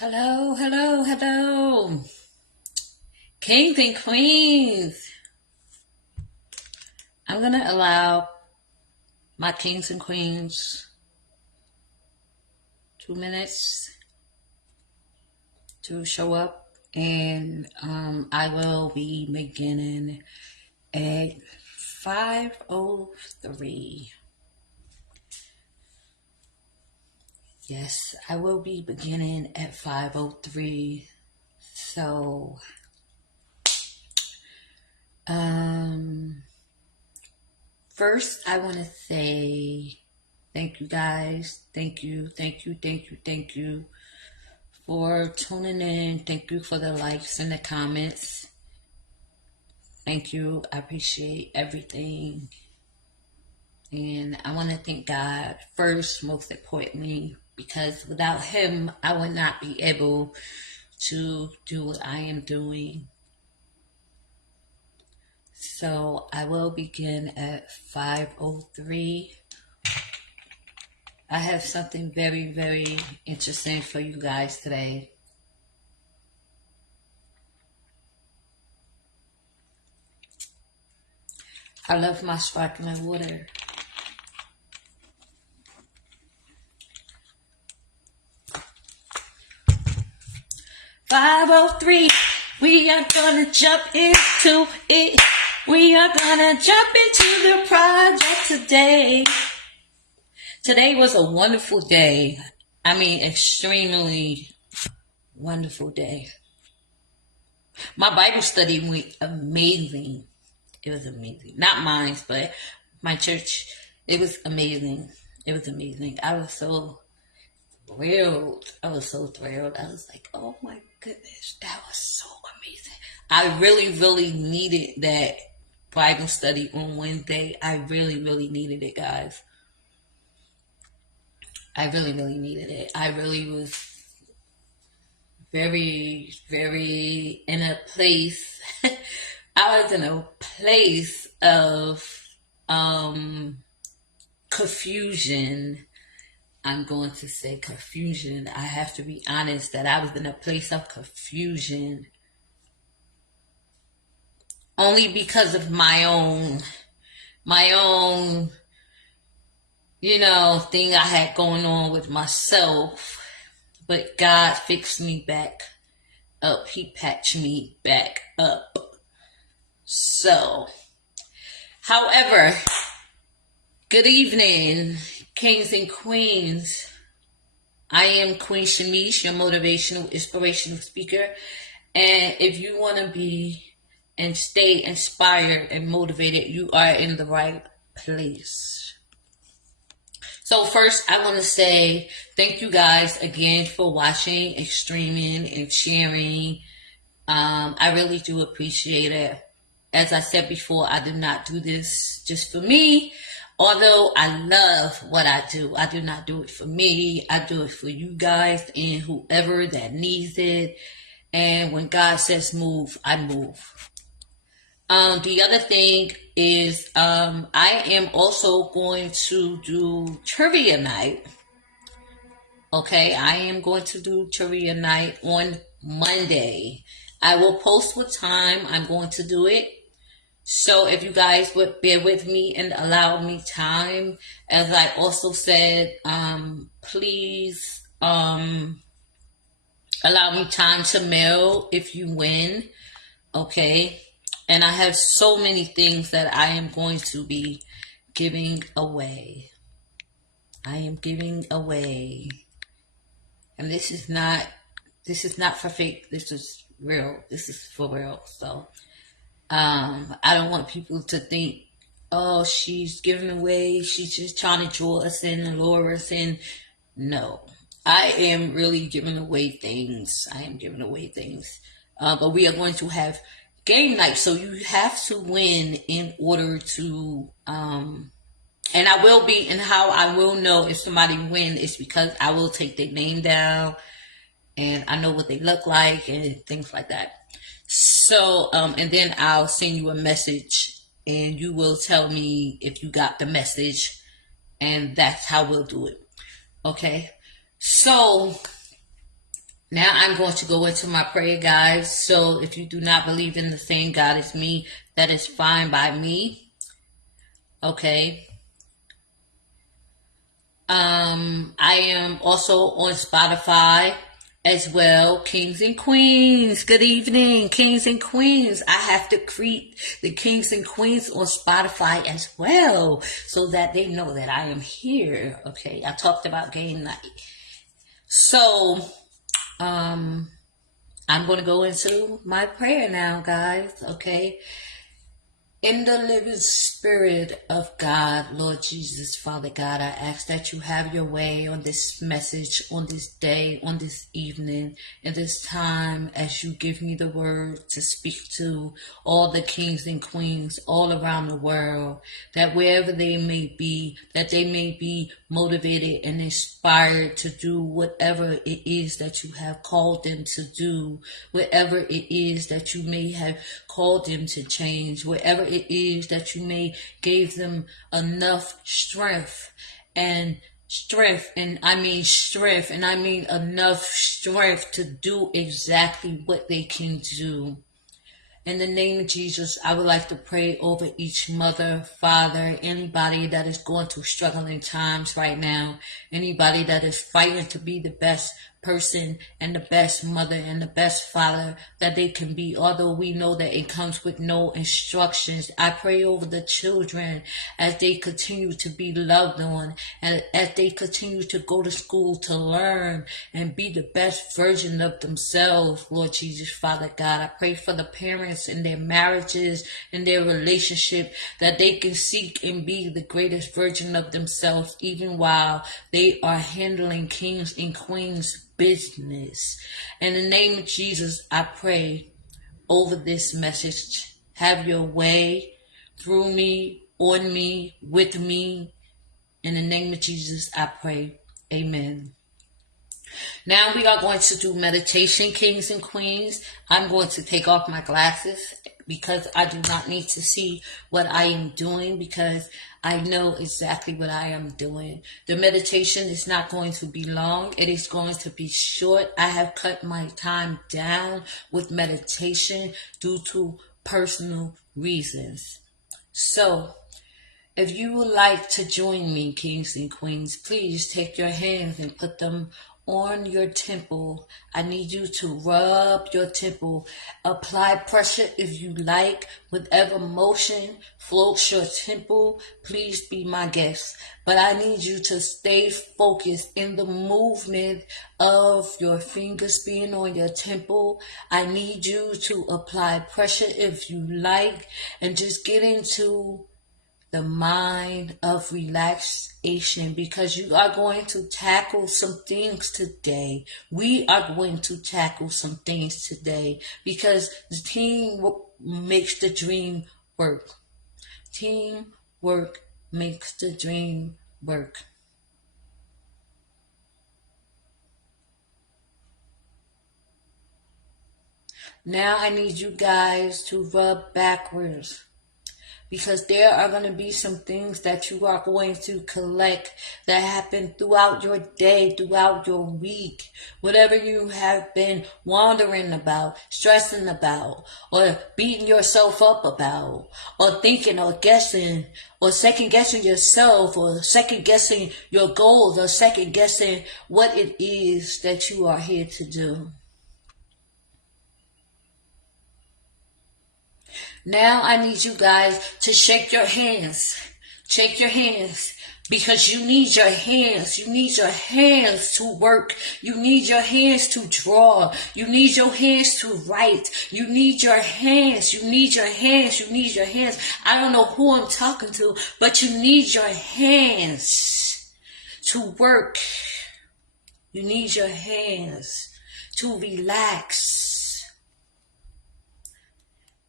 Hello, hello, hello. Kings and queens. I'm going to allow my kings and queens 2 minutes to show up, and I will be beginning at 5:03. Yes, I will be beginning at 5:03. So, first, I want to say thank you guys. Thank you, thank you, thank you, thank you for tuning in. Thank you for the likes and the comments. Thank you. I appreciate everything. And I want to thank God first, most importantly, because without Him, I would not be able to do what I am doing. So I will begin at 5:03. I have something very, very interesting for you guys today. I love my sparkling water. 5:03, we are gonna jump into it. We are gonna jump into the project today. Today was a wonderful day. I mean, extremely wonderful day. My Bible study went amazing. It was amazing. Not mine, but my church. It was amazing. It was amazing. I was so thrilled. I was so thrilled. I was like, oh my goodness, that was so amazing. I really, really needed that Bible study on Wednesday. I really, really needed it, guys. I really, really needed it. I really was very, very in a place. I was in a place of confusion. I'm going to say confusion. I have to be honest that I was in a place of confusion only because of my own, thing I had going on with myself. But God fixed me back up. He patched me back up. So, however, good evening, kings and queens. I am Queen Shamish, your motivational, inspirational speaker. And if you want to be and stay inspired and motivated, you are in the right place. So first, I want to say thank you guys again for watching and streaming and sharing. I really do appreciate it. As I said before, I do not do this just for me. Although I love what I do not do it for me. I do it for you guys and whoever that needs it. And when God says move, I move. The other thing is I am also going to do trivia night. Okay, I am going to do trivia night on Monday. I will post what time I'm going to do it. So if you guys would bear with me and allow me time, as I also said, please allow me time to mail if you win. Okay. And I have so many things that I am going to be giving away. I am giving away. And this is not for fake. This is real. This is for real. So I don't want people to think, oh, she's giving away. She's just trying to draw us in and lure us in. No, I am really giving away things. But we are going to have game night. So you have to win in order to, and I will be, and how I will know if somebody win is because I will take their name down and I know what they look like and things like that. So, and then I'll send you a message and you will tell me if you got the message, and that's how we'll do it. Okay. So Now I'm going to go into my prayer, guys. So if you do not believe in the same God as me, that is fine by me. Okay. I am also on Spotify as well. Kings and Queens. Good evening, Kings and Queens. I have to greet the Kings and Queens on Spotify as well, so that they know that I am here. Okay. I talked about game night. So, I'm going to go into my prayer now, guys. Okay. In the living spirit of God, Lord Jesus, Father God, I ask that you have your way on this message, on this day, on this evening, in this time, as you give me the word to speak to all the kings and queens all around the world, that wherever they may be, that they may be motivated and inspired to do whatever it is that you have called them to do, whatever it is that you may have called them to change, wherever it is that you may give them enough strength and I mean enough strength to do exactly what they can do. In the name of Jesus, I would like to pray over each mother, father, anybody that is going through struggling times right now, anybody that is fighting to be the best person and the best mother and the best father that they can be, although we know that it comes with no instructions. I pray over the children as they continue to be loved on and as they continue to go to school to learn and be the best version of themselves, Lord Jesus, Father God. I pray for the parents in their marriages and their relationship, that they can seek and be the greatest version of themselves even while they are handling kings and queens business. In the name of Jesus, I pray over this message. Have your way through me, on me, with me. In the name of Jesus, I pray. Amen. Now we are going to do meditation, kings and queens. I'm going to take off my glasses because I do not need to see what I am doing, because I know exactly what I am doing. The meditation is not going to be long. It is going to be short. I have cut my time down with meditation due to personal reasons. So, if you would like to join me, kings and queens, please take your hands and put them on your temple. I need you to rub your temple. Apply pressure if you like. Whatever motion floats your temple, please be my guest. But I need you to stay focused in the movement of your fingers being on your temple. I need you to apply pressure if you like, and just get into the mind of relaxation, because you are going to tackle some things today. We are going to tackle some things today, because the team makes the dream work. Teamwork makes the dream work. Now I need you guys to rub backwards, because there are going to be some things that you are going to collect that happen throughout your day, throughout your week, whatever you have been wondering about, stressing about, or beating yourself up about, or thinking or guessing, or second guessing yourself, or second guessing your goals, or second guessing what it is that you are here to do. Now I need you guys to shake your hands. Shake your hands. Because you need your hands. You need your hands to work. You need your hands to draw. You need your hands to write. You need your hands. You need your hands. You need your hands. I don't know who I'm talking to, but you need your hands to work. You need your hands to relax.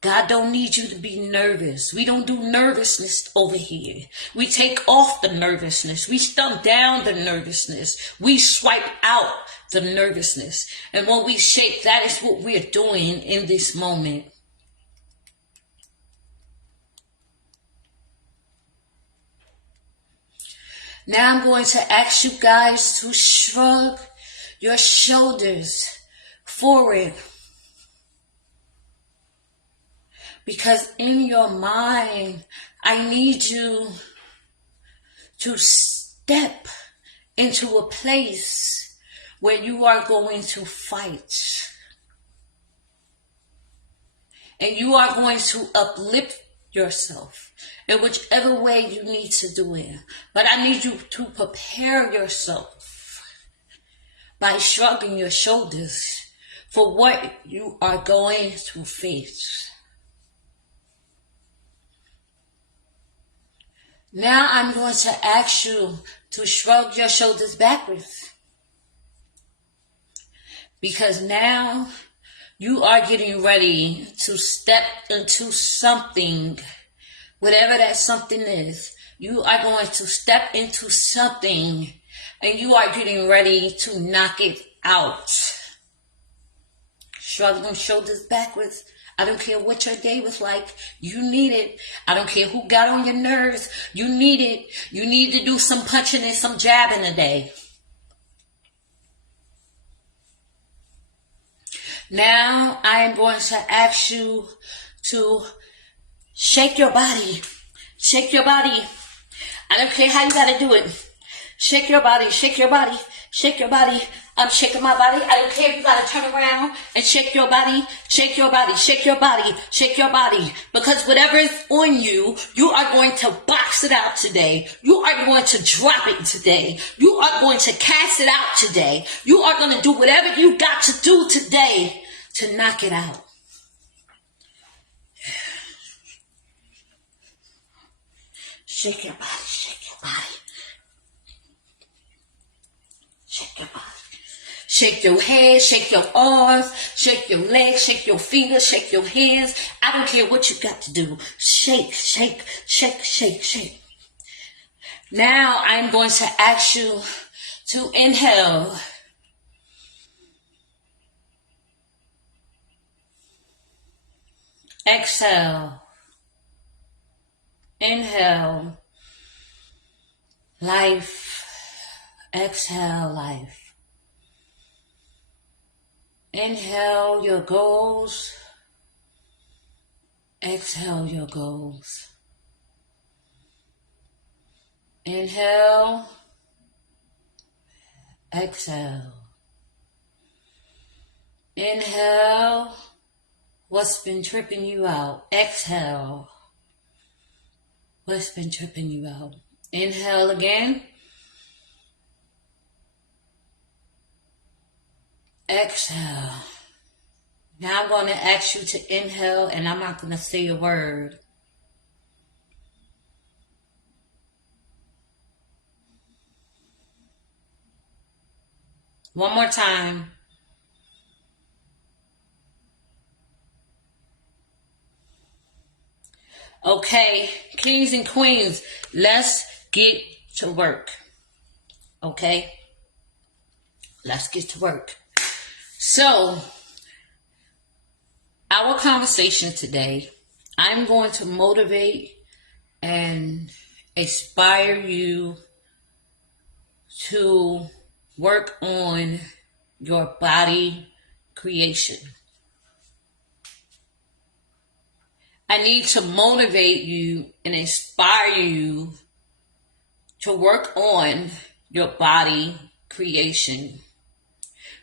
God don't need you to be nervous. We don't do nervousness over here. We take off the nervousness. We stump down the nervousness. We swipe out the nervousness. And when we shake, that is what we're doing in this moment. Now I'm going to ask you guys to shrug your shoulders. forward. Because in your mind, I need you to step into a place where you are going to fight. And you are going to uplift yourself in whichever way you need to do it. But I need you to prepare yourself by shrugging your shoulders for what you are going to face. Now I'm going to ask you to shrug your shoulders backwards. Because now you are getting ready to step into something, whatever that something is. You are going to step into something and you are getting ready to knock it out. Shrug them shoulders backwards. I don't care what your day was like. You need it. I don't care who got on your nerves. You need it. You need to do some punching and some jabbing today. Now I am going to ask you to shake your body. Shake your body. I don't care how you got to do it. Shake your body. Shake your body. Shake your body. I'm shaking my body. I don't care if you got to turn around and shake your body. Shake your body. Shake your body. Shake your body. Because whatever is on you, you are going to box it out today. You are going to drop it today. You are going to cast it out today. You are going to do whatever you got to do today to knock it out. Shake your body. Shake your body. Shake your body. Shake your head, shake your arms, shake your legs, shake your fingers, shake your hands. I don't care what you got to do. Shake, shake, shake, shake, shake. Now I'm going to ask you to inhale. Exhale. Inhale. Life. Exhale, life. Inhale your goals. Exhale your goals. Inhale. Exhale. Inhale. What's been tripping you out? Exhale. What's been tripping you out? Inhale again. Exhale. Now I'm going to ask you to inhale and I'm not going to say a word. One more time. Okay, kings and queens, let's get to work. Okay? Let's get to work. So, our conversation today, I'm going to motivate and inspire you to work on your body creation. I need to motivate you and inspire you to work on your body creation.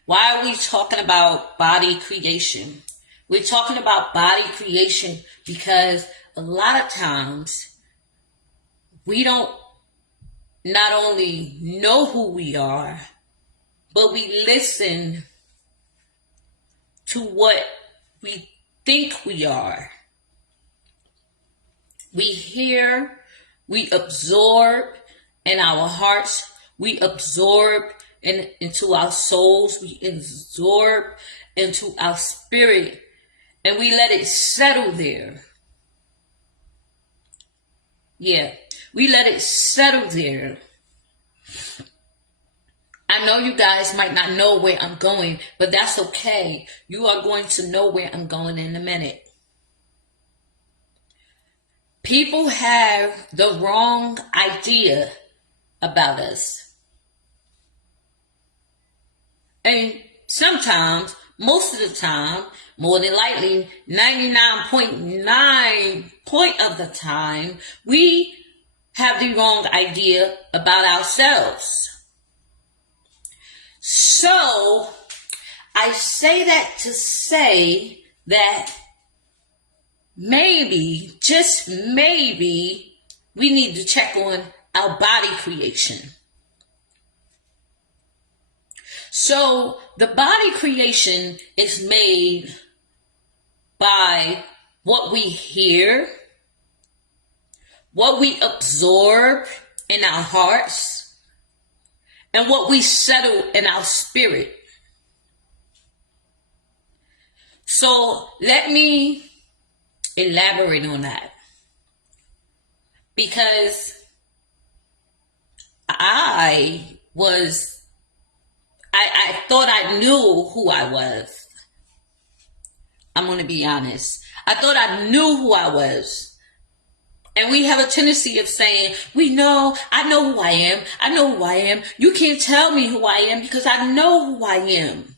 Why are we talking about body creation? We're talking about body creation because a lot of times we don't not only know who we are, but we listen to what we think we are. We hear, we absorb in our hearts, we absorb into our souls, we absorb into our spirit, and we let it settle there. Yeah, we let it settle there. I know you guys might not know where I'm going, but that's okay. You are going to know where I'm going in a minute. People have the wrong idea about us. And sometimes most of the time, more than likely 99.9% of the time, we have the wrong idea about ourselves. So, I say that to say that maybe, just maybe, we need to check on our body creation. So, the body creation is made by what we hear, what we absorb in our hearts, and what we settle in our spirit. So let me elaborate on that. Because I thought I knew who I was. I'm going to be honest. I thought I knew who I was. And we have a tendency of saying, I know who I am. I know who I am. You can't tell me who I am because I know who I am.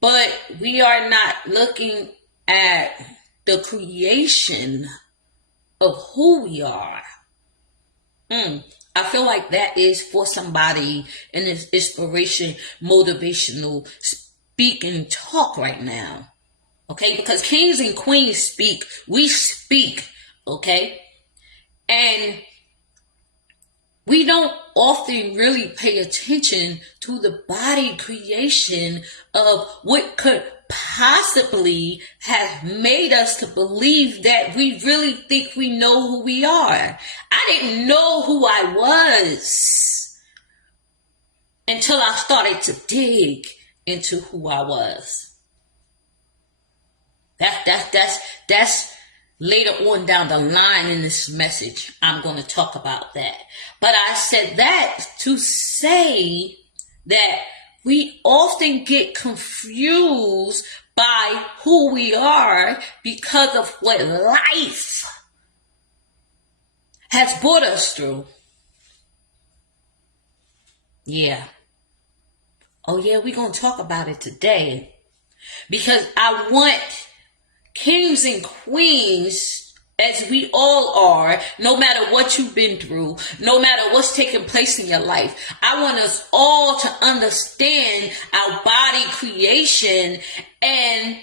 But we are not looking at the creation of who we are. I feel like that is for somebody in this inspiration, motivational speaking talk right now. Okay, because kings and queens speak. We speak, okay? And we don't often really pay attention to the body creation of what could possibly have made us to believe that we really think we know who we are. I didn't know who I was until I started to dig into who I was. That's later on down the line in this message. I'm going to talk about that. But I said that to say that we often get confused by who we are because of what life has brought us through. Yeah. Oh yeah, we're going to talk about it today. Because I want kings and queens, as we all are, no matter what you've been through, no matter what's taking place in your life, I want us all to understand our body creation, and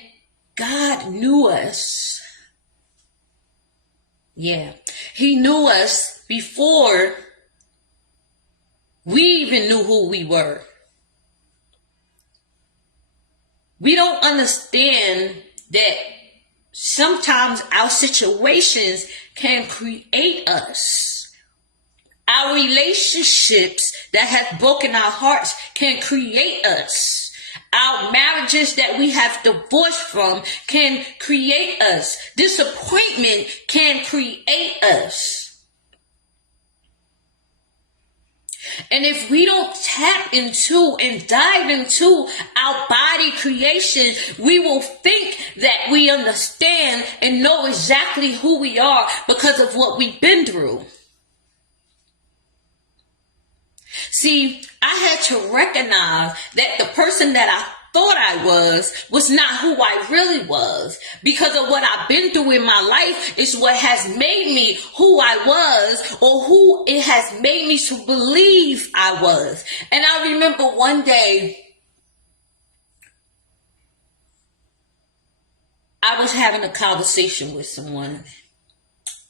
God knew us. Yeah, He knew us before we even knew who we were. We don't understand that sometimes our situations can create us. Our relationships that have broken our hearts can create us. Our marriages that we have divorced from can create us. Disappointment can create us. And if we don't tap into and dive into our body creation, we will think that we understand and know exactly who we are because of what we've been through. See, I had to recognize that the person that I thought I was not who I really was. Because of what I've been through in my life is what has made me who I was, or who it has made me to believe I was. And I remember one day I was having a conversation with someone,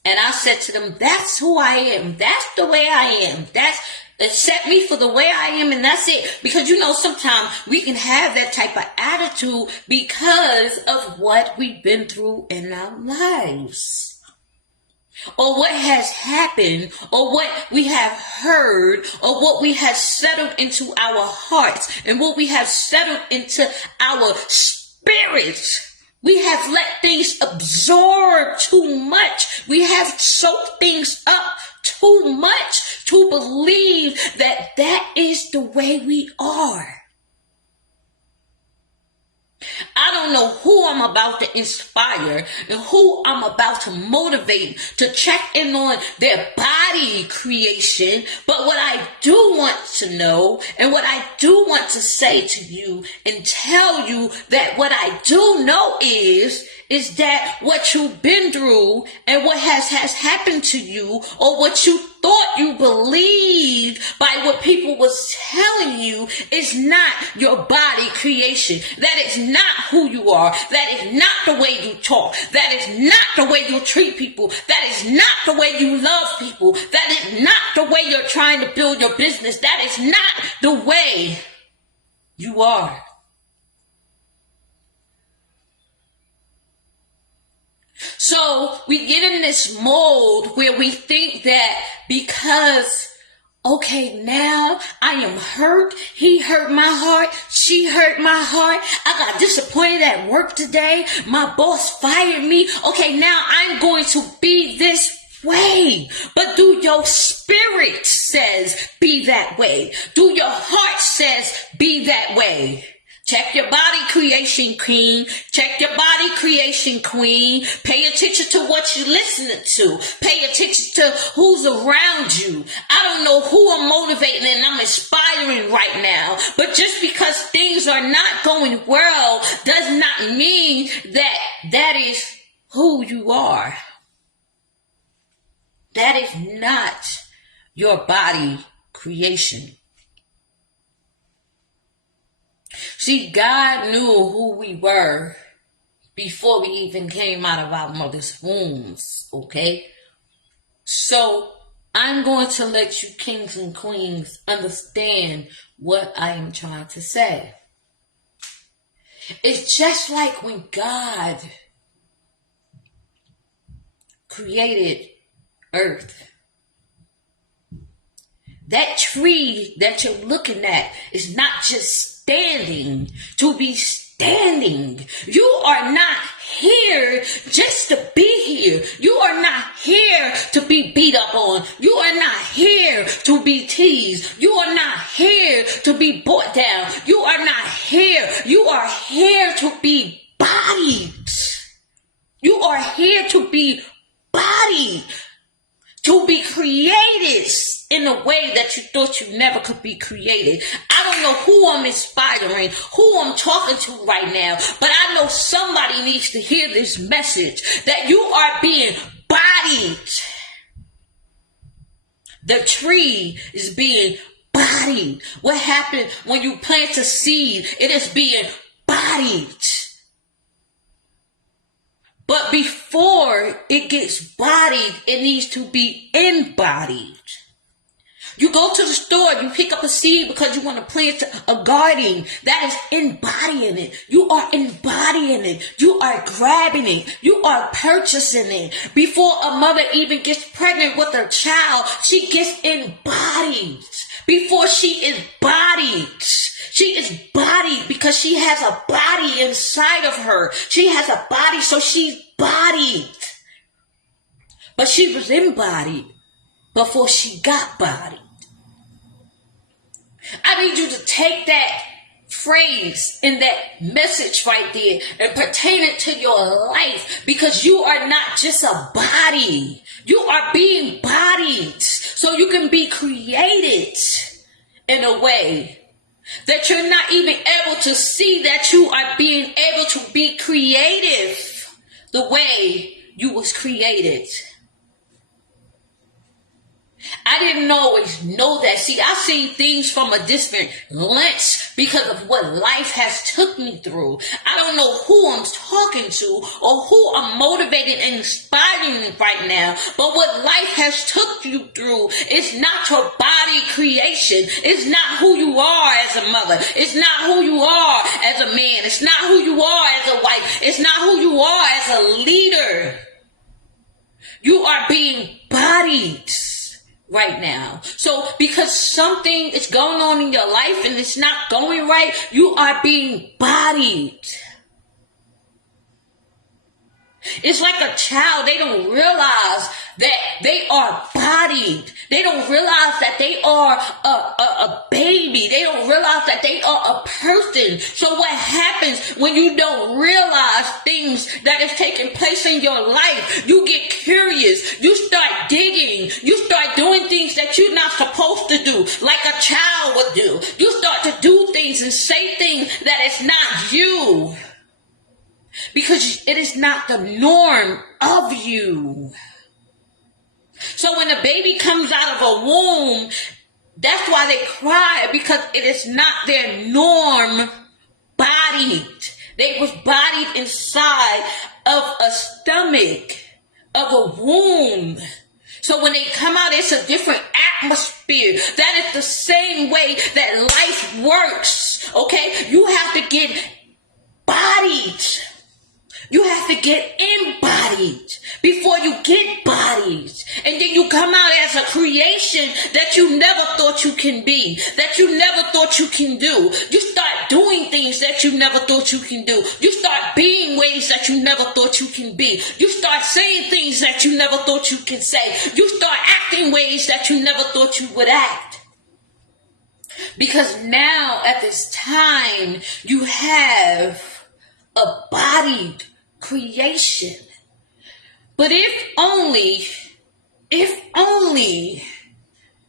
and I said to them, that's who I am. That's the way I am. Accept me for the way I am, and that's it. Because sometimes we can have that type of attitude because of what we've been through in our lives, or what has happened, or what we have heard, or what we have settled into our hearts, and what we have settled into our spirits. We have let things absorb too much. We have soaked things up too much to believe that that is the way we are. I don't know who I'm about to inspire and who I'm about to motivate to check in on their body creation. But what I do want to know and what I do want to say to you and tell you that what I do know is that what you've been through and what has happened to you, or what you thought you believed by what people was telling you, is not your body creation. That is not who you are. That is not the way you talk. That is not the way you treat people. That is not the way you love people. That is not the way you're trying to build your business. That is not the way you are. So we get in this mold where we think that because, okay, now I am hurt. He hurt my heart. She hurt my heart. I got disappointed at work today. My boss fired me. Okay, now I'm going to be this way. But do your spirit says be that way? Do your heart says be that way? Check your body creation, queen. Check your body creation, queen. Pay attention to what you're listening to. Pay attention to who's around you. I don't know who I'm motivating and I'm inspiring right now. But just because things are not going well does not mean that that is who you are. That is not your body creation. See, God knew who we were before we even came out of our mother's wombs, okay? So I'm going to let you kings and queens understand what I am trying to say. It's just like when God created earth. That tree that you're looking at is not just standing to be standing. You are not here just to be here. You are not here to be beat up on. You are not here to be teased. You are not here to be brought down. You are not here. You are here to be bodied. You are here to be bodied. To be created in a way that you thought you never could be created. I don't know who I'm inspiring, who I'm talking to right now, but I know somebody needs to hear this message that you are being bodied. The tree is being bodied. What happened when you plant a seed? It is being bodied. But before it gets bodied, it needs to be embodied. You go to the store, you pick up a seed because you want to plant a garden. That is embodying it. You are embodying it. You are grabbing it. You are purchasing it. Before a mother even gets pregnant with her child, she gets embodied. Before she is bodied. She is bodied because she has a body inside of her. She has a body, so she's bodied. But she was embodied before she got bodied. I need you to take that phrase in that message right there and pertain it to your life, because you are not just a body. You are being bodied so you can be created in a way that you're not even able to see that you are being able to be creative the way you was created. I didn't always know that. See, I see things from a different lens because of what life has took me through. I don't know who I'm talking to or who I'm motivating and inspiring right now, but what life has took you through is not your body creation. It's not who you are as a mother. It's not who you are as a man. It's not who you are as a wife. It's not who you are as a leader. You are being bodied right now. So because something is going on in your life and it's not going right, you are being bodied. It's like a child. They don't realize that they are bodied. They don't realize that they are a baby. They don't realize that they are a person. So what happens when you don't realize things that is taking place in your life? You get curious. You start digging. You start doing things that you're not supposed to do, like a child would do. You start to do things and say things that is not you. Because it is not the norm of you. So when a baby comes out of a womb, that's why they cry, because it is not their norm bodied. They was bodied inside of a stomach, of a womb. So when they come out, it's a different atmosphere. That is the same way that life works. Okay? You have to get bodied. You have to get embodied before you get bodied. And then you come out as a creation that you never thought you can be, that you never thought you can do. You start doing things that you never thought you can do. You start being ways that you never thought you can be. You start saying things that you never thought you can say. You start acting ways that you never thought you would act. Because now at this time you have a bodied creation. But if only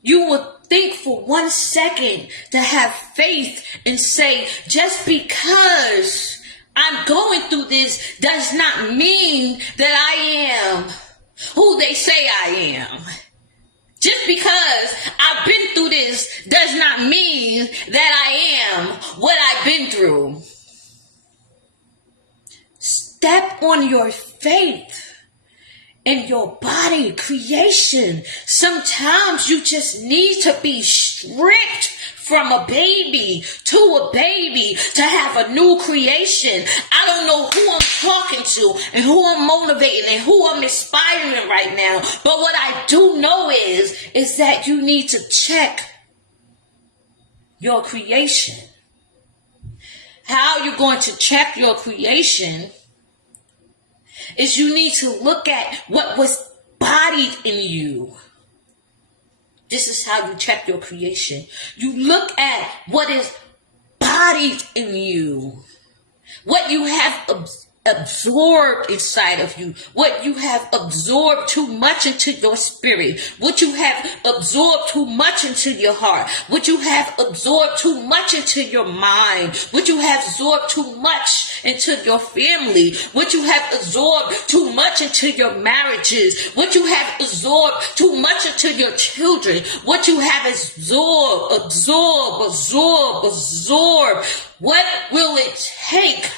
you would think for 1 second to have faith and say, just because I'm going through this does not mean that I am who they say I am. Just because I've been through this does not mean that I am what I've been through. Step on your faith in your body creation. Sometimes you just need to be stripped from a baby to a baby to have a new creation. I don't know who I'm talking to and who I'm motivating and who I'm inspiring right now. But what I do know is that you need to check your creation. How you're going to check your creation is you need to look at what was bodied in you. This is how you check your creation. You look at what is bodied in you. What you have absorbed inside of you. What you have absorbed too much into your spirit. What you have absorbed too much into your heart. What you have absorbed too much into your mind. What you have absorbed too much into your family. What you have absorbed too much into your marriages. What you have absorbed too much into your children. What you have absorbed. What will it take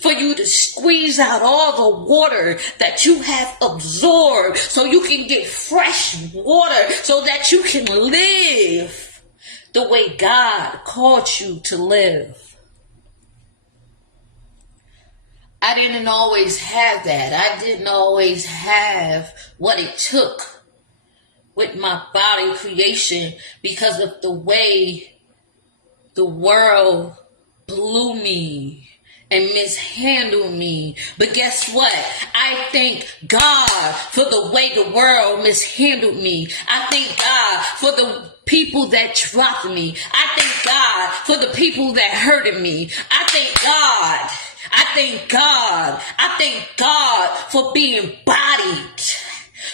for you to squeeze out all the water that you have absorbed so you can get fresh water so that you can live the way God called you to live? I didn't always have that. I didn't always have what it took with my body creation because of the way the world blew me and mishandle me. But guess what? I thank God for the way the world mishandled me. I thank God for the people that dropped me. I thank God for the people that hurted me. I thank God. I thank God. I thank God for being bodied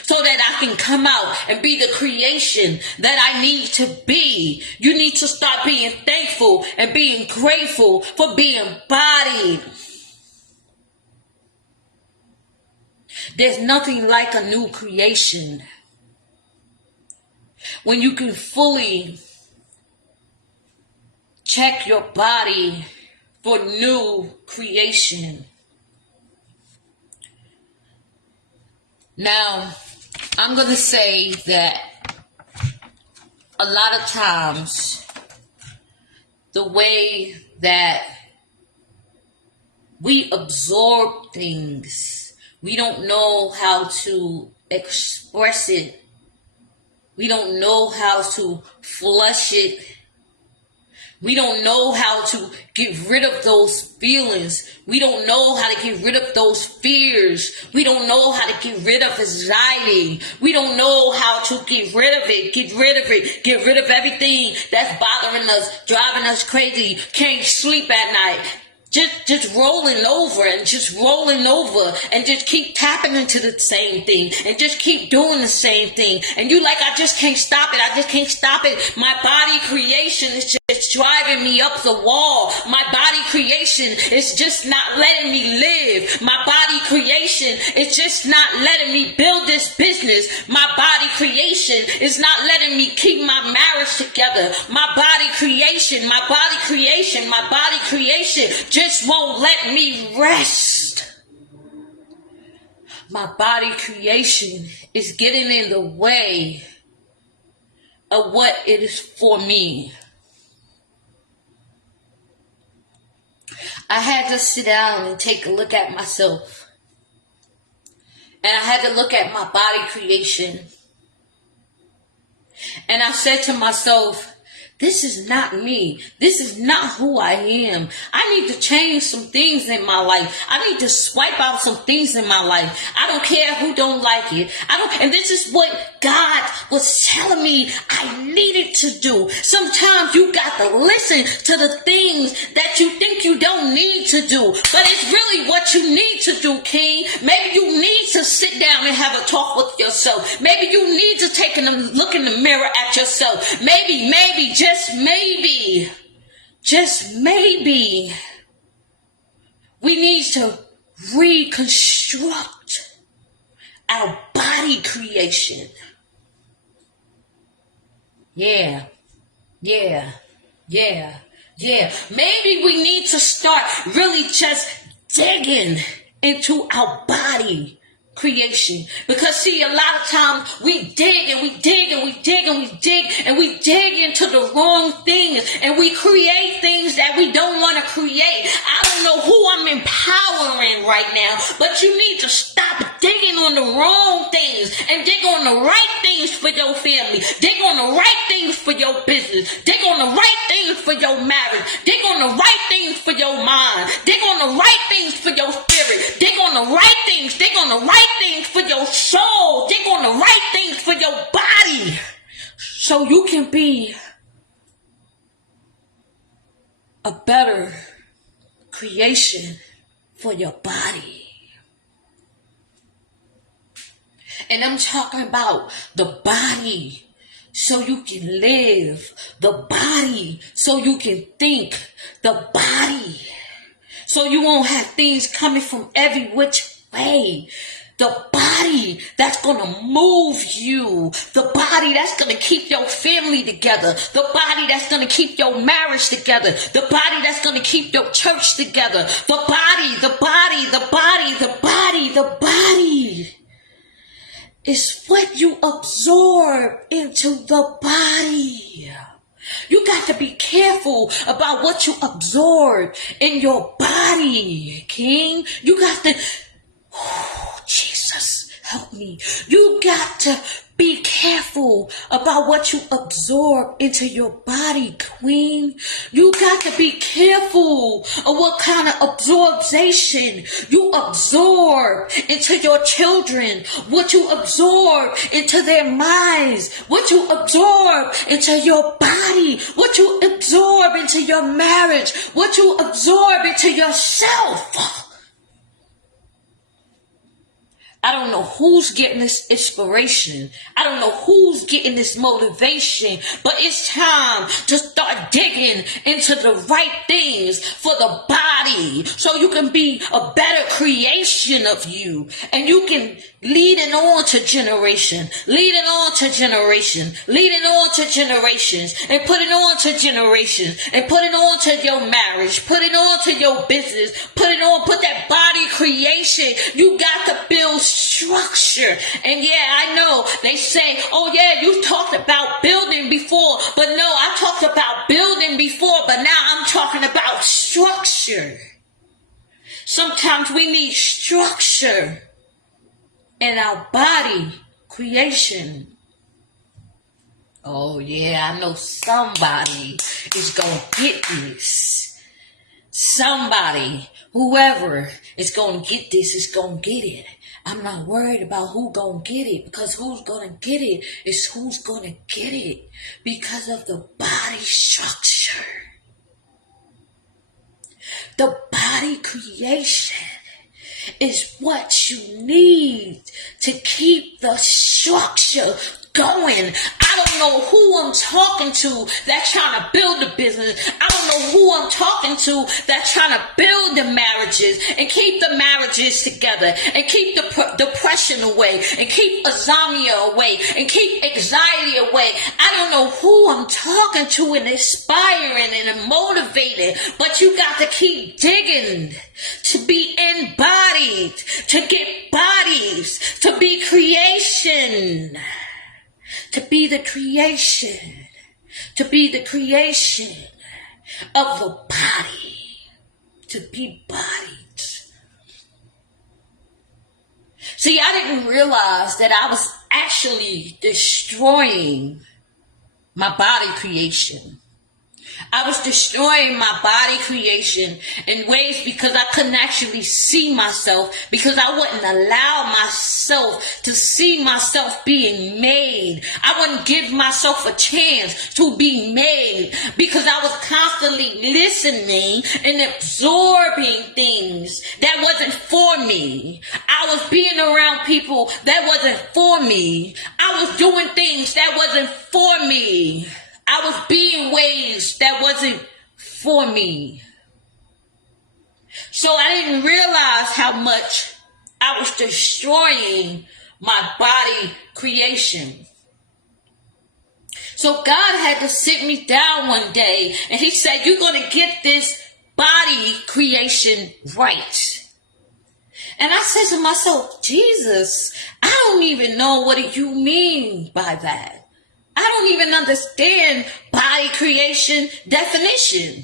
so that I can come out and be the creation that I need to be. You need to start being thankful and being grateful for being bodied. There's nothing like a new creation. When you can fully check your body for new creation. Now, I'm going to say that a lot of times the way that we absorb things, we don't know how to express it. We don't know how to flush it. We don't know how to get rid of those feelings. We don't know how to get rid of those fears. We don't know how to get rid of anxiety. We don't know how to get rid of it. Get rid of it. Get rid of everything that's bothering us, driving us crazy. Can't sleep at night. Just rolling over and just rolling over and just keep tapping into the same thing and just keep doing the same thing. And you like, I just can't stop it. I just can't stop it. My body creation is just driving me up the wall. My body creation is just not letting me live. My body creation is just not letting me build this business. My body creation is not letting me keep my marriage together. My body creation, my body creation, my body creation just won't let me rest. My body creation is getting in the way of what it is for me. I had to sit down and take a look at myself. And I had to look at my body creation. And I said to myself, this is not me. This is not who I am. I need to change some things in my life. I need to swipe out some things in my life. I don't care who don't like it. And this is what God was telling me I needed to do. Sometimes you got to listen to the things that you think you don't need to do. But it's really what you need to do, King. Maybe you need to sit down and have a talk with yourself. Maybe you need to take a look in the mirror at yourself. Maybe, just maybe, we need to reconstruct our body creation. Yeah. Maybe we need to start really just digging into our body creation. Because see, a lot of times we dig and we dig and we dig and we dig and we dig into the wrong things and we create things that we don't want to create. I don't know who I'm empowering right now, but you need to stop digging on the wrong things and dig on the right things for your family. Dig on the right things for your business. Dig on the right things for your marriage. Dig on the right things for your mind. Dig on the right things for your spirit. Dig on the right things. Dig on the right things for your soul. Dig on the right things for your body. So you can be a better creation for your body. And I'm talking about the body so you can live. The body so you can think. The body so you won't have things coming from every which way. The body that's going to move you. The body that's going to keep your family together. The body that's going to keep your marriage together. The body that's going to keep your church together. The body is what you absorb into the body. You got to be careful about what you absorb in your body, King. You got to... Jesus, help me. You got to be careful about what you absorb into your body, Queen. You got to be careful of what kind of absorption you absorb into your children, what you absorb into their minds, what you absorb into your body, what you absorb into your marriage, what you absorb into yourself. I don't know who's getting this inspiration. I don't know who's getting this motivation, but it's time to start digging into the right things for the body so you can be a better creation of you and you can lead it on to generation, lead it on to generation, lead it on to generations and put it on to generations and put it on to your marriage, put it on to your business, put that body creation. You got to build structure. And yeah, I know they say, oh yeah, you talked about building before, but no, I talked about building before, but now I'm talking about structure. Sometimes we need structure in our body creation. Oh yeah, I know somebody is gonna get this. Somebody, whoever is gonna get this is gonna get it. I'm not worried about who gonna get it, because who's gonna get it is who's gonna get it because of the body structure. The body creation is what you need to keep the structure going. I don't know who I'm talking to that's trying to build a business. I don't know who I'm talking to that's trying to build the marriages and keep the marriages together and keep the depression away and keep insomnia away and keep anxiety away. I don't know who I'm talking to and inspiring and motivating, but you got to keep digging to be embodied, to get bodies, to be creation. To be the creation of the body, to be bodied. See, I didn't realize that I was actually destroying my body creation. I was destroying my body creation in ways because I couldn't actually see myself, because I wouldn't allow myself to see myself being made. I wouldn't give myself a chance to be made because I was constantly listening and absorbing things that wasn't for me. I was being around people that wasn't for me. I was doing things that wasn't for me. I was being ways that wasn't for me. So I didn't realize how much I was destroying my body creation. So God had to sit me down one day and he said, you're going to get this body creation right. And I said to myself, Jesus, I don't even know what you mean by that. I don't even understand body creation definition.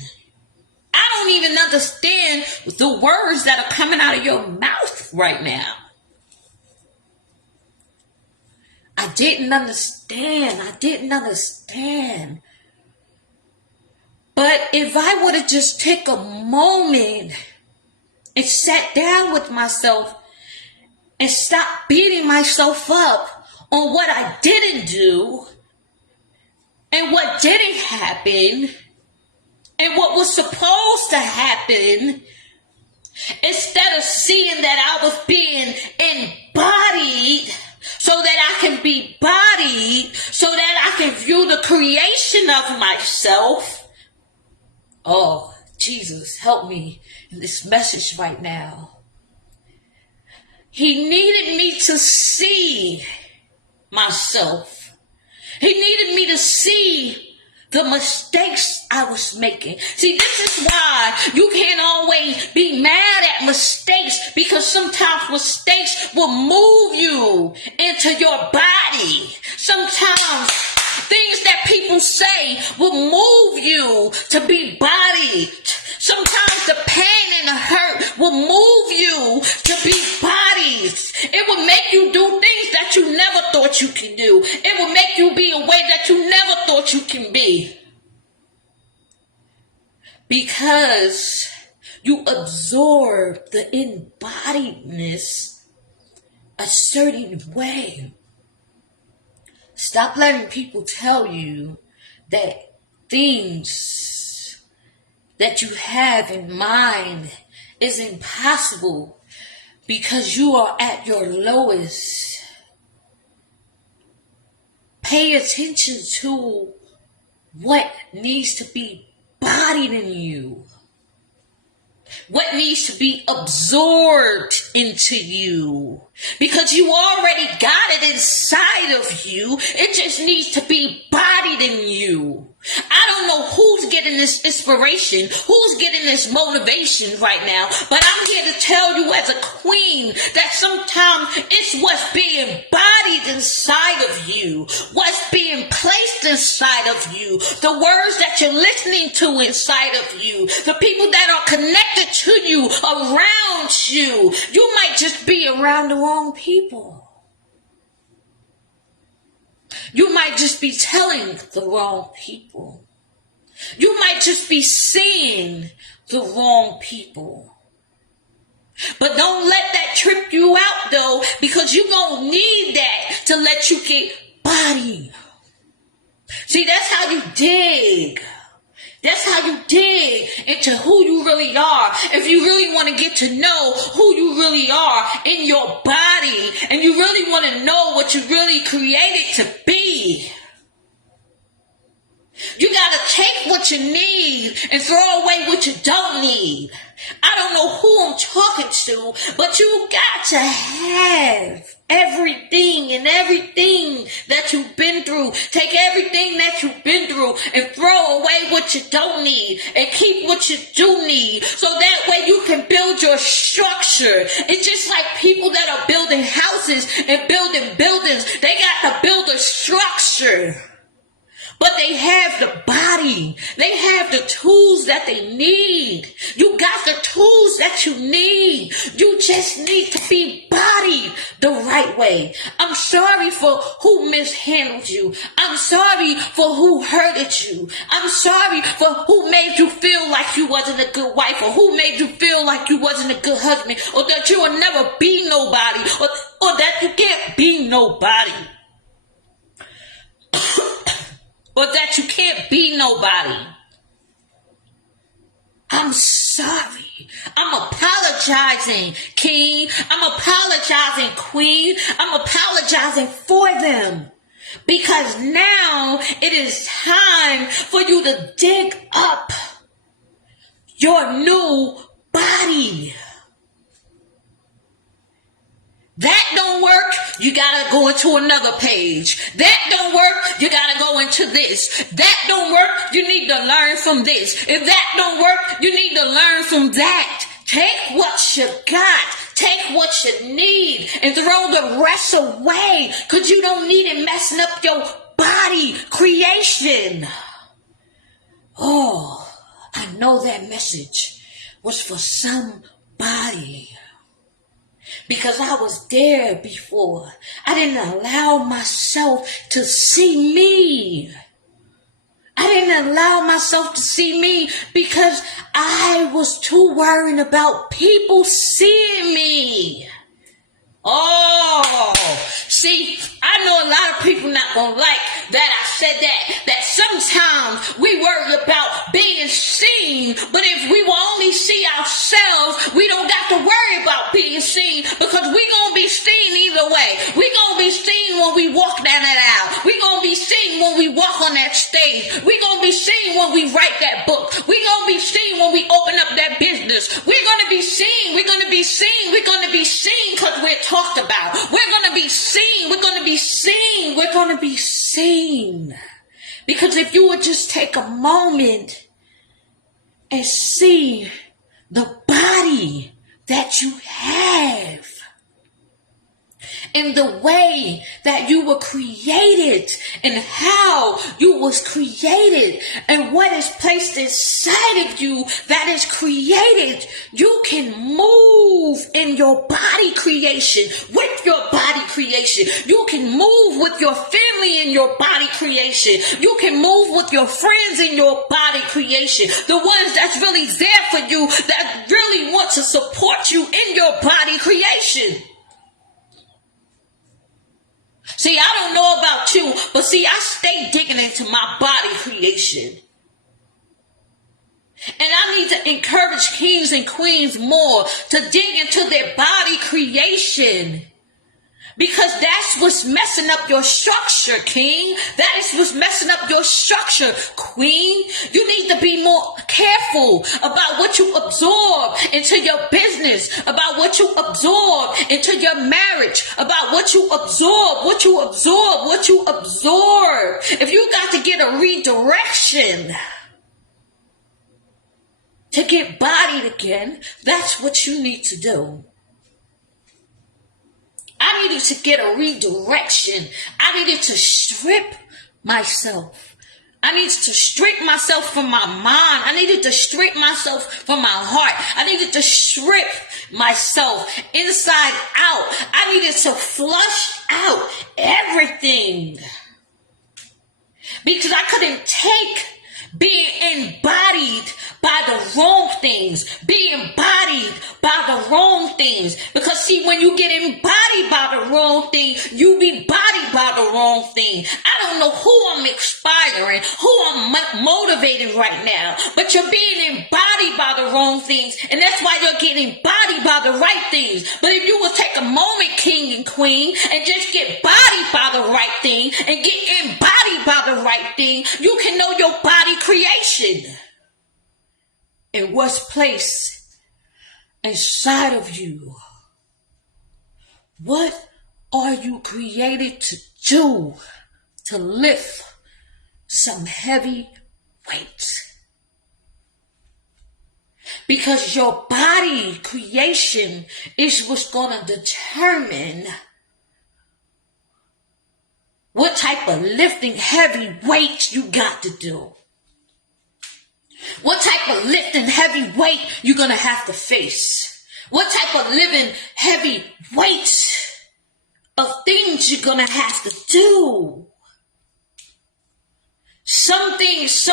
I don't even understand the words that are coming out of your mouth right now. I didn't understand. But if I would have just take a moment and sat down with myself and stopped beating myself up on what I didn't do, and what didn't happen, and what was supposed to happen, instead of seeing that I was being embodied so that I can be bodied, so that I can view the creation of myself. Oh, Jesus, help me in this message right now. He needed me to see myself. He needed me to see the mistakes I was making. See, this is why you can't always be mad at mistakes, because sometimes mistakes will move you into your body. Sometimes things that people say will move you to be bodied. Sometimes the pain and the hurt will move you to be bodied. It will make you do things that you never thought you could do. It will make you be a way that you never thought you can be. Because you absorb the embodiedness a certain way. Stop letting people tell you that things that you have in mind is impossible because you are at your lowest. Pay attention to what needs to be bodied in you. What needs to be absorbed into you. Because you already got it inside of you. It just needs to be bodied in you. I don't know who's getting this inspiration, who's getting this motivation right now, but I'm here to tell you as a queen that sometimes it's what's being bodied inside of you, what's being placed inside of you, the words that you're listening to inside of you, the people that are connected to you, around you. You might just be around the wrong people. You might just be telling the wrong people. You might just be seeing the wrong people. But don't let that trip you out though, because you're going to need that to let you get body. See, that's how you dig. That's how you dig into who you really are. If you really want to get to know who you really are in your body, and you really want to know what you really created to be, you got to take what you need and throw away what you don't need. I don't know who I'm talking to, but you got to have everything that you've been through. Take everything that you've been through and throw away what you don't need and keep what you do need, so that way you can build your structure. It's just like people that are building houses and building buildings. They got to build a structure. But they have the body. They have the tools that they need. You got the tools that you need. You just need to be bodied the right way. I'm sorry for who mishandled you. I'm sorry for who hurted you. I'm sorry for who made you feel like you wasn't a good wife, or who made you feel like you wasn't a good husband, or that you will never be nobody, or that you can't be nobody. Or that you can't be nobody. I'm sorry. I'm apologizing, King. I'm apologizing, Queen. I'm apologizing for them. Because now it is time for you to dig up your new body. That don't work, you gotta go into another page. That don't work, you gotta go into this. That don't work, you need to learn from this. If that don't work, you need to learn from that. Take what you got, take what you need, and throw the rest away, because you don't need it messing up your body creation. Oh, I know that message was for somebody. Because I was there before. I didn't allow myself to see me. I didn't allow myself to see me because I was too worried about people seeing me. Oh, see, I know a lot of people not gonna like that I said that sometimes we worry about being seen, but if we will only see ourselves, we don't got to worry about being seen, because we gonna be seen either way. We gonna be seen when we walk down that aisle. We gonna be seen when we walk on that stage. We gonna be seen when we write that book. We gonna be seen when we open up that business. We're gonna be seen. We're gonna be seen. We're gonna be seen because we're talked about. We're gonna be seen. We're gonna be seen. We're gonna be seen. Because if you would just take a moment and see the body that you have, in the way that you were created, and how you was created, and what is placed inside of you that is created, you can move in your body creation, with your body creation. You can move with your family in your body creation. You can move with your friends in your body creation. The ones that's really there for you, that really want to support you in your body creation. See, I don't know about you, but see, I stay digging into my body creation. And I need to encourage kings and queens more to dig into their body creation. Because that's what's messing up your structure, king. That is what's messing up your structure, queen. You need to be more careful about what you absorb into your business, about what you absorb into your marriage, about what you absorb. If you got to get a redirection to get bodied again, that's what you need to do. I needed to get a redirection. I needed to strip myself. I needed to strip myself from my mind. I needed to strip myself from my heart. I needed to strip myself inside out. I needed to flush out everything because I couldn't take being embodied by the wrong things, be embodied by the wrong things. Because see, when you get embodied by the wrong thing, you be bodied by the wrong thing. I don't know who I'm inspiring, who I'm motivating right now, but you're being embodied by the wrong things, and that's why you're getting embodied by the right things. But if you will take a moment, king and queen, and just get bodied by the right thing and get embodied by the right thing, you can know your body creation and what's placed inside of you. What are you created to do? To lift some heavy weights. Because your body creation is what's going to determine what type of lifting heavy weights you got to do. What type of lifting heavy weight you're going to have to face. What type of living heavy weights of things you're going to have to do. Some things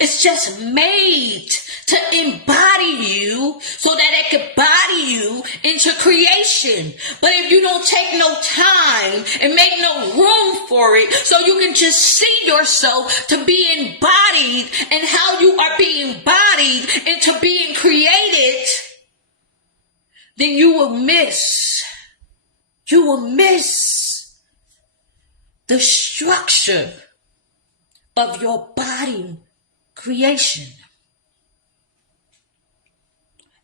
it's just made to embody you so that it can body you into creation. But if you don't take no time and make no room for it so you can just see yourself to be embodied and how you are being embodied into being created, then you will miss the structure of your body creation.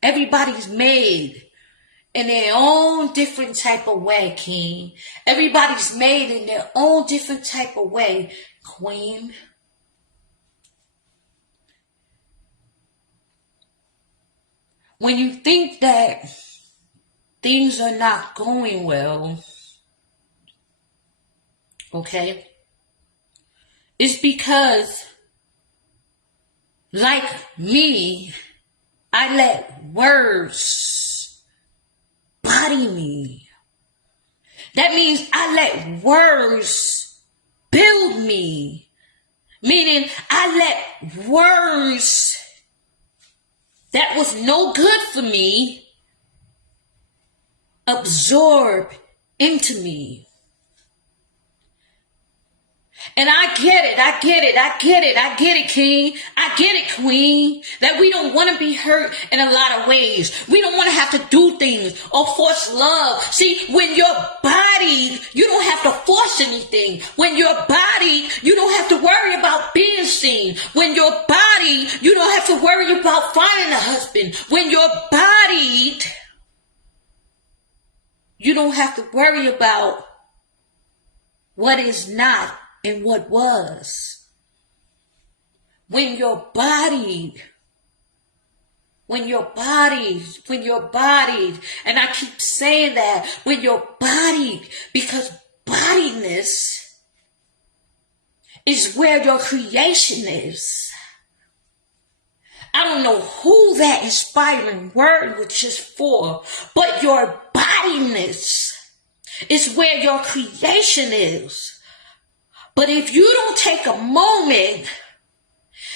Everybody's made in their own different type of way, king. Everybody's made in their own different type of way, queen. When you think that things are not going well, okay, it's because, like me, I let words body me. That means I let words build me. Meaning I let words that was no good for me absorb into me. And I get it, king. I get it, queen. That we don't want to be hurt in a lot of ways. We don't want to have to do things or force love. See, when you're bodied, you don't have to force anything. When you're bodied, you don't have to worry about being seen. When you're bodied, you don't have to worry about finding a husband. When you're bodied, you don't have to worry about what is not and what was. When you're bodied, and I keep saying that, when you're bodied, because bodiness is where your creation is. I don't know who that inspiring word was just for, but your bodiness is where your creation is. But if you don't take a moment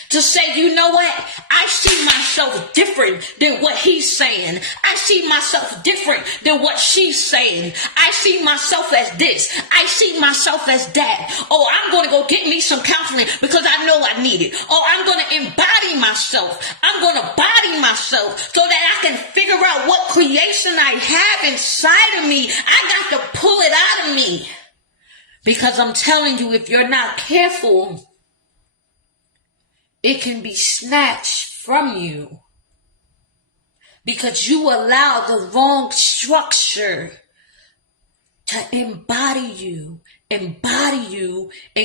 to say, you know what, I see myself different than what he's saying. I see myself different than what she's saying. I see myself as this. I see myself as that. Oh, I'm going to go get me some counseling because I know I need it. Oh, I'm going to embody myself. I'm going to body myself so that I can figure out what creation I have inside of me. I got to pull it out of me. Because I'm telling you, if you're not careful, it can be snatched from you. Because you allow the wrong structure to embody you, and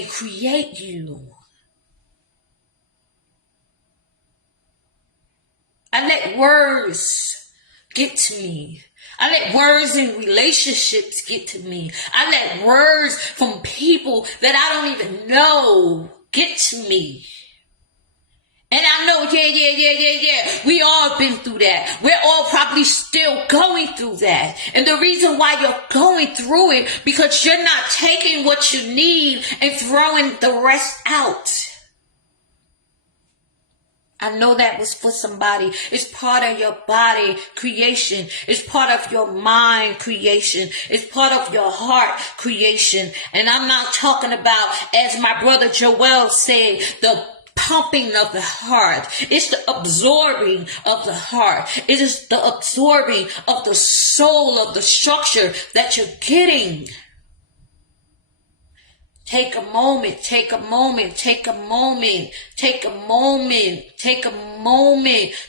create you. I let words get to me. I let words in relationships get to me. I let words from people that I don't even know get to me. And I know, yeah. We all been through that. We're all probably still going through that. And the reason why you're going through it, because you're not taking what you need and throwing the rest out. I know that was for somebody. It's part of your body creation. It's part of your mind creation. It's part of your heart creation. And I'm not talking about, as my brother Joel said, the pumping of the heart. It's the absorbing of the heart. It is the absorbing of the soul, of the structure that you're getting. Take a moment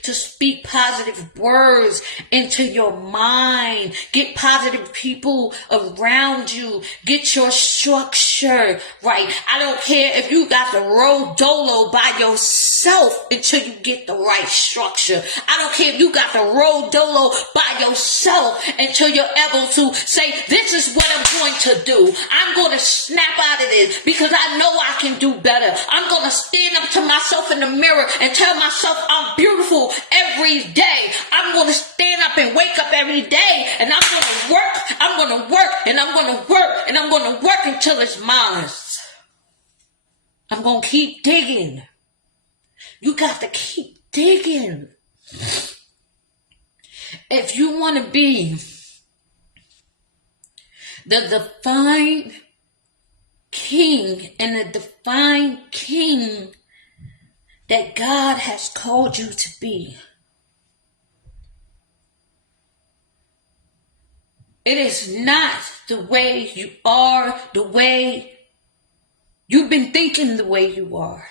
to speak positive words into your mind. Get positive people around you. Get your structure right. I don't care if you got to roll dolo by yourself until you get the right structure. I don't care if you got to roll dolo by yourself until you're able to say, this is what I'm going to do. I'm going to snap out of this because I know I can do better. I'm going to stand up to myself in the mirror and tell myself I'm beautiful every day. I'm going to stand up and wake up every day and I'm going to work. I'm going to work and I'm going to work and I'm going to work until it's mine. I'm going to keep digging. You got to keep digging. If you want to be the divine king and the divine king that God has called you to be, it is not the way you are, the way you've been thinking the way you are.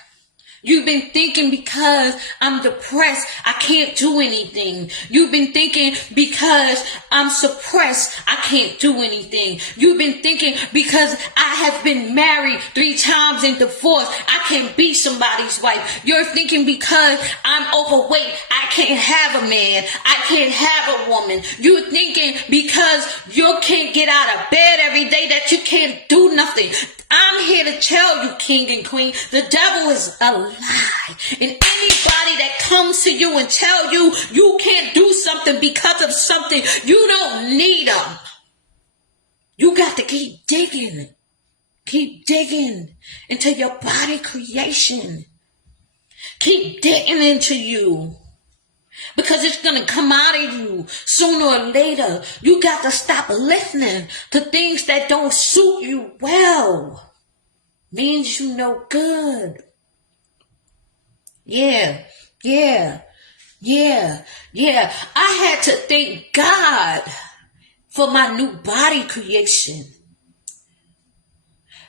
You've been thinking because I'm depressed, I can't do anything. You've been thinking because I'm suppressed, I can't do anything. You've been thinking because I have been married 3 times and divorced, I can't be somebody's wife. You're thinking because I'm overweight, I can't have a man, I can't have a woman. You're thinking because you can't get out of bed every day that you can't do nothing. I'm here to tell you, king and queen, the devil is a lie. And anybody that comes to you and tell you you can't do something because of something, you don't need them. You got to keep digging. Keep digging into your body creation. Keep digging into you. Because it's going to come out of you sooner or later. You got to stop listening to things that don't suit you well. Means you no good. Yeah. I had to thank God for my new body creation.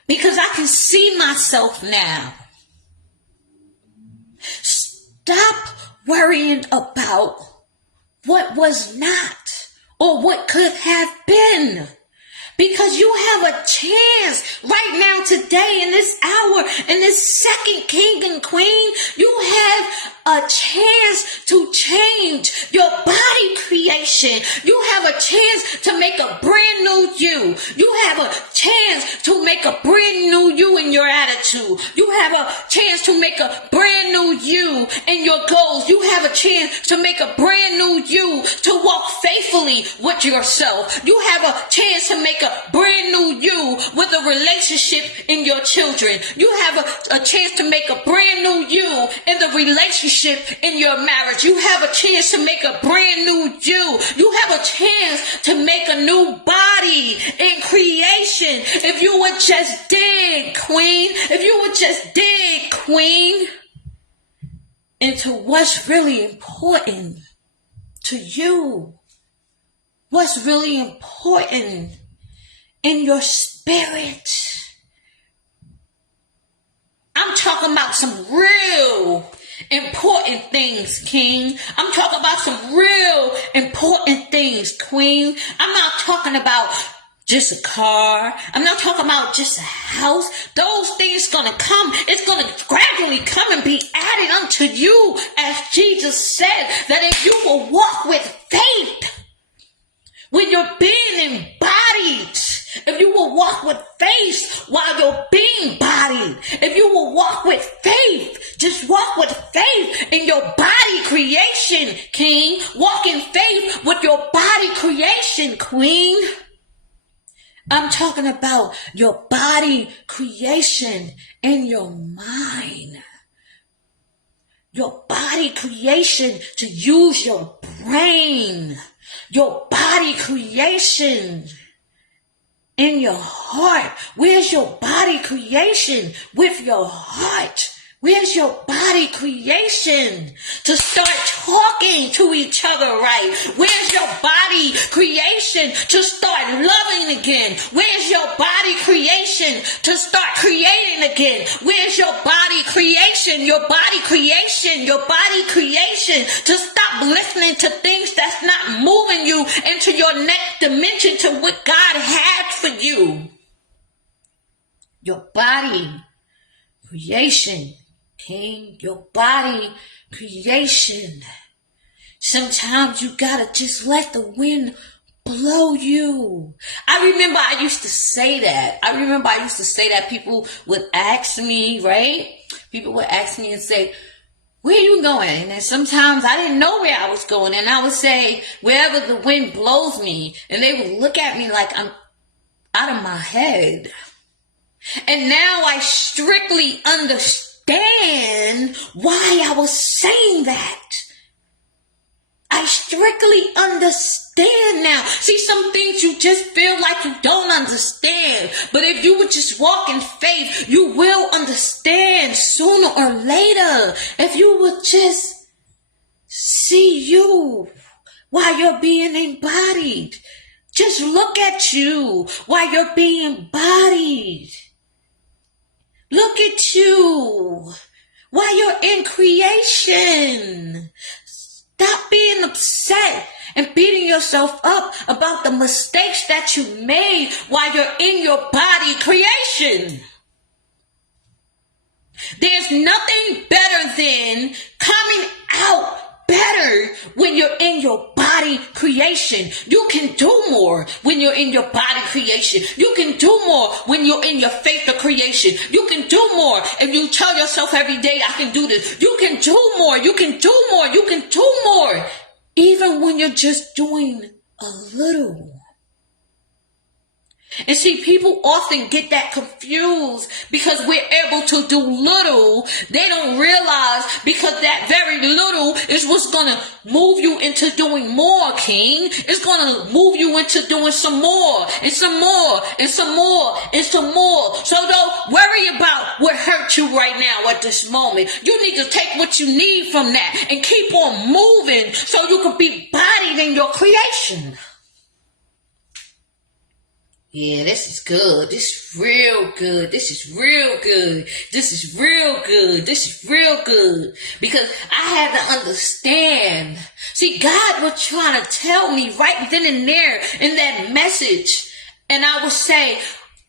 Because I can see myself now. Stop worrying about what was not or what could have been. Because you have a chance right now, today, in this hour, in this second, king and queen. You have a chance to change your body creation. You have a chance to make a brand new you. You have a chance to make a brand new you in your attitude. You have a chance to make a brand new you in your goals. You have a chance to make a brand new you to walk faithfully with yourself. You have a chance to make a brand new you with a relationship in your children. You have a chance to make a brand new you in the relationship in your marriage. You have a chance to make a brand new you. You have a chance to make a new body in creation. If you would just dig, queen. If you would just dig, queen, into what's really important to you. What's really important in your spirit. I'm talking about some real important things, king. I'm talking about some real important things, queen. I'm not talking about just a car. I'm not talking about just a house. Those things gonna come. It's gonna gradually come and be added unto you, as Jesus said, that if you will walk with faith, when you're being embodied, if you will walk with faith while you're being bodied, if you will walk with faith, just walk with faith creation, queen. I'm talking about your body creation and your mind. Your body creation to use your brain. Your body creation in your heart. Where's your body creation with your heart? Where's your body creation to start talking to each other right? Where's your body creation to start loving again? Where's your body creation to start creating again? Where's your body creation? Your body creation, your body creation to stop listening to things that's not moving you into your next dimension to what God had for you. Your body creation. King, your body creation. Sometimes you gotta just let the wind blow you. I remember I used to say that. People would ask me, right? People would ask me and say, where are you going? And sometimes I didn't know where I was going. And I would say, wherever the wind blows me. And they would look at me like I'm out of my head. And now I strictly understand why I was saying that. I strictly understand now. See, some things you just feel like you don't understand. But if you would just walk in faith, you will understand sooner or later. If you would just see you while you're being embodied. Just look at you while you're being embodied. Look at you while you're in creation. Stop being upset and beating yourself up about the mistakes that you made while you're in your body creation. There's nothing better than coming out better when you're in your body creation. You can do more when you're in your body creation. You can do more when you're in your faith of creation. You can do more if you tell yourself every day, I can do this. You can do more. You can do more. You can do more. Even when you're just doing a little. And see, people often get that confused because we're able to do little. They don't realize because that very little is what's going to move you into doing more, King. It's going to move you into doing some more and some more and some more and some more. So don't worry about what hurt you right now at this moment. You need to take what you need from that and keep on moving so you can be bodied in your creation. Yeah, this is good. This is real good. This is real good. This is real good. This is real good. Because I had to understand. See, God was trying to tell me right then and there in that message. And I would say,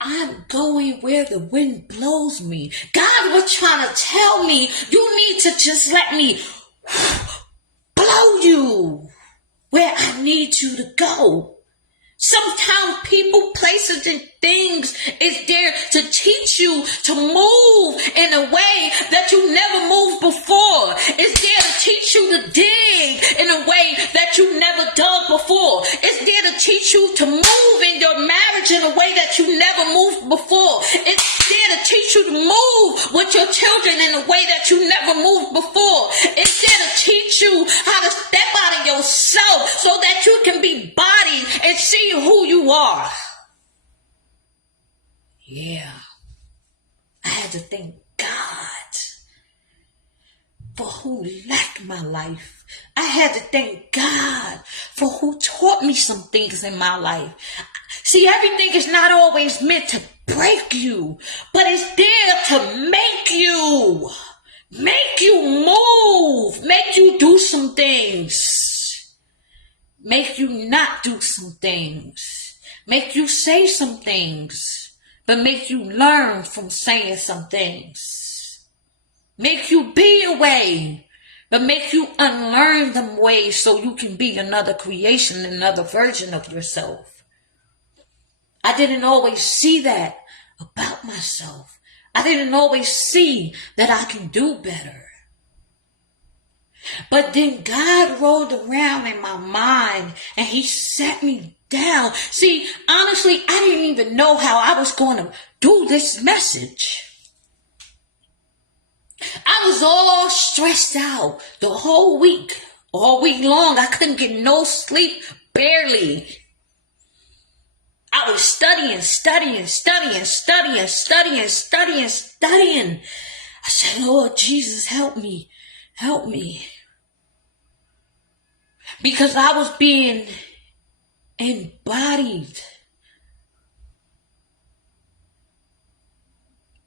I'm going where the wind blows me. God was trying to tell me, you need to just let me blow you where I need you to go. Sometimes people, places, and things is there to teach you to move in a way that you never moved before. It's there to teach you to dig in a way that you never dug before. It's there to teach you to move in your marriage in a way that you never moved before. It's there to teach you to move with your children in a way that you never moved before. It's there to teach you how to step out of yourself so that you can be bodied and see who you are. Yeah. I had to thank God for who left my life. I had to thank God for who taught me some things in my life. See, everything is not always meant to break you, but it's there to make you move, make you do some things, make you not do some things, make you say some things, but make you learn from saying some things, make you be a way, but make you unlearn them ways so you can be another creation, another version of yourself. I didn't always see that about myself. I didn't always see that I can do better. But then God rolled around in my mind and he sat me down. See, honestly, I didn't even know how I was going to do this message. I was all stressed out the whole week. All week long, I couldn't get no sleep, barely. I was studying. I said, Lord Jesus, help me. Because I was being embodied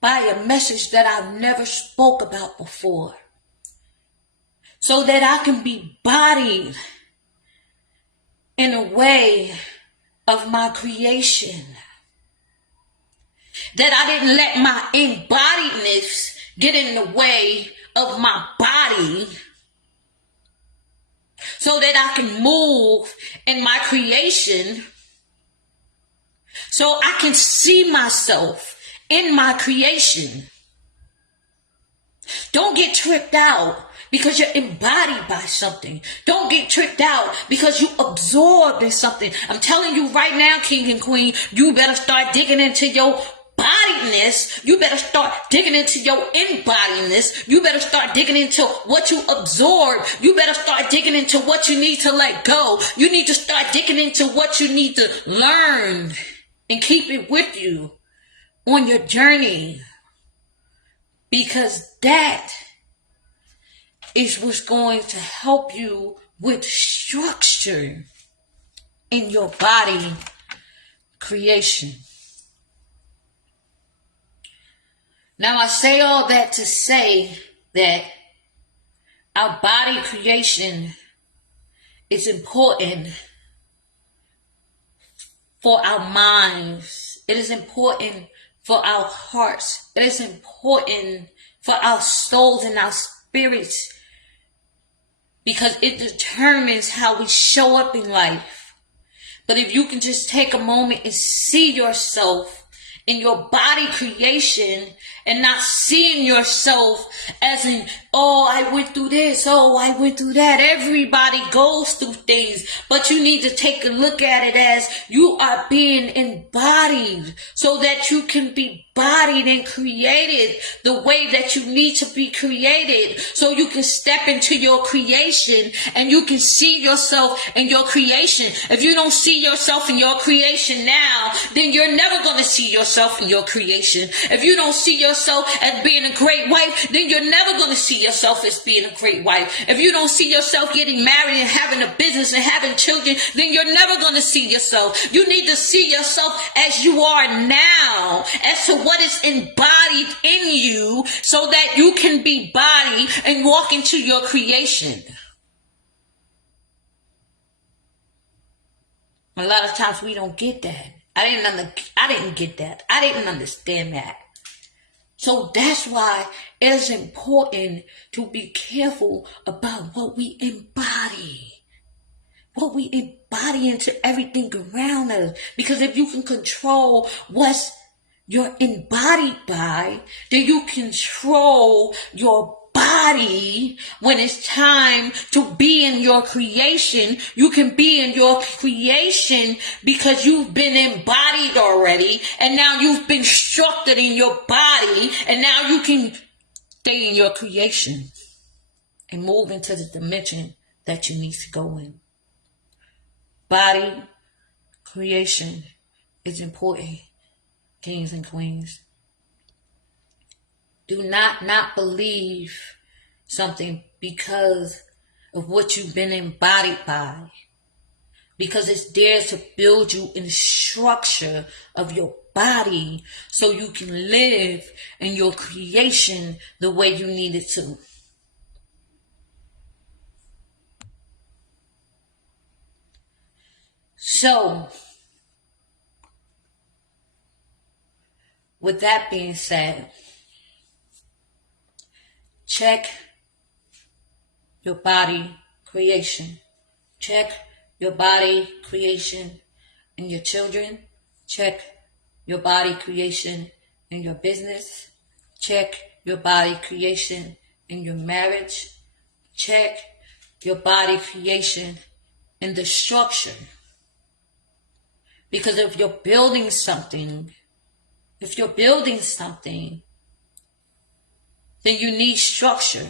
by a message that I've never spoke about before. So that I can be bodied in a way of my creation. That I didn't let my embodiedness get in the way of my body. So that I can move in my creation. So I can see myself in my creation. Don't get tricked out because you're embodied by something. Don't get tricked out because you absorbed in something. I'm telling you right now, king and queen, you better start digging into your bodiness. You better start digging into your embodiness. You better start digging into what you absorb. You better start digging into what you need to let go. You need to start digging into what you need to learn and keep it with you on your journey. Because that is what's going to help you with structure in your body creation. Now I say all that to say that our body creation is important for our minds. It is important for our hearts. It is important for our souls and our spirits because it determines how we show up in life. But if you can just take a moment and see yourself in your body creation and not seeing yourself as in, oh, I went through this, oh, I went through that. Everybody goes through things, but you need to take a look at it as you are being embodied so that you can be bodied and created the way that you need to be created so you can step into your creation and you can see yourself in your creation. If you don't see yourself in your creation now, then you're never going to see yourself in your creation. If you don't see yourself as being a great wife, then you're never going to see yourself as being a great wife. If you don't see yourself getting married and having a business and having children, then you're never going to see yourself. You need to see yourself as you are now, as to what is embodied in you so that you can be bodied and walk into your creation. A lot of times we don't get that. I didn't get that. I didn't understand that. So that's why it's important to be careful about what we embody. What we embody into everything around us. Because if you can control what's you're embodied by, then you control your body when it's time to be in your creation. You can be in your creation because you've been embodied already, and now you've been structured in your body, and now you can stay in your creation and move into the dimension that you need to go in. Body creation is important, kings and queens. Do not believe something because of what you've been embodied by. Because it's there to build you in the structure of your body so you can live in your creation the way you need it to. So, with that being said, check your body creation. Check your body creation in your children. Check your body creation in your business. Check your body creation in your marriage. Check your body creation and the structure. Because if you're building something, then you need structure.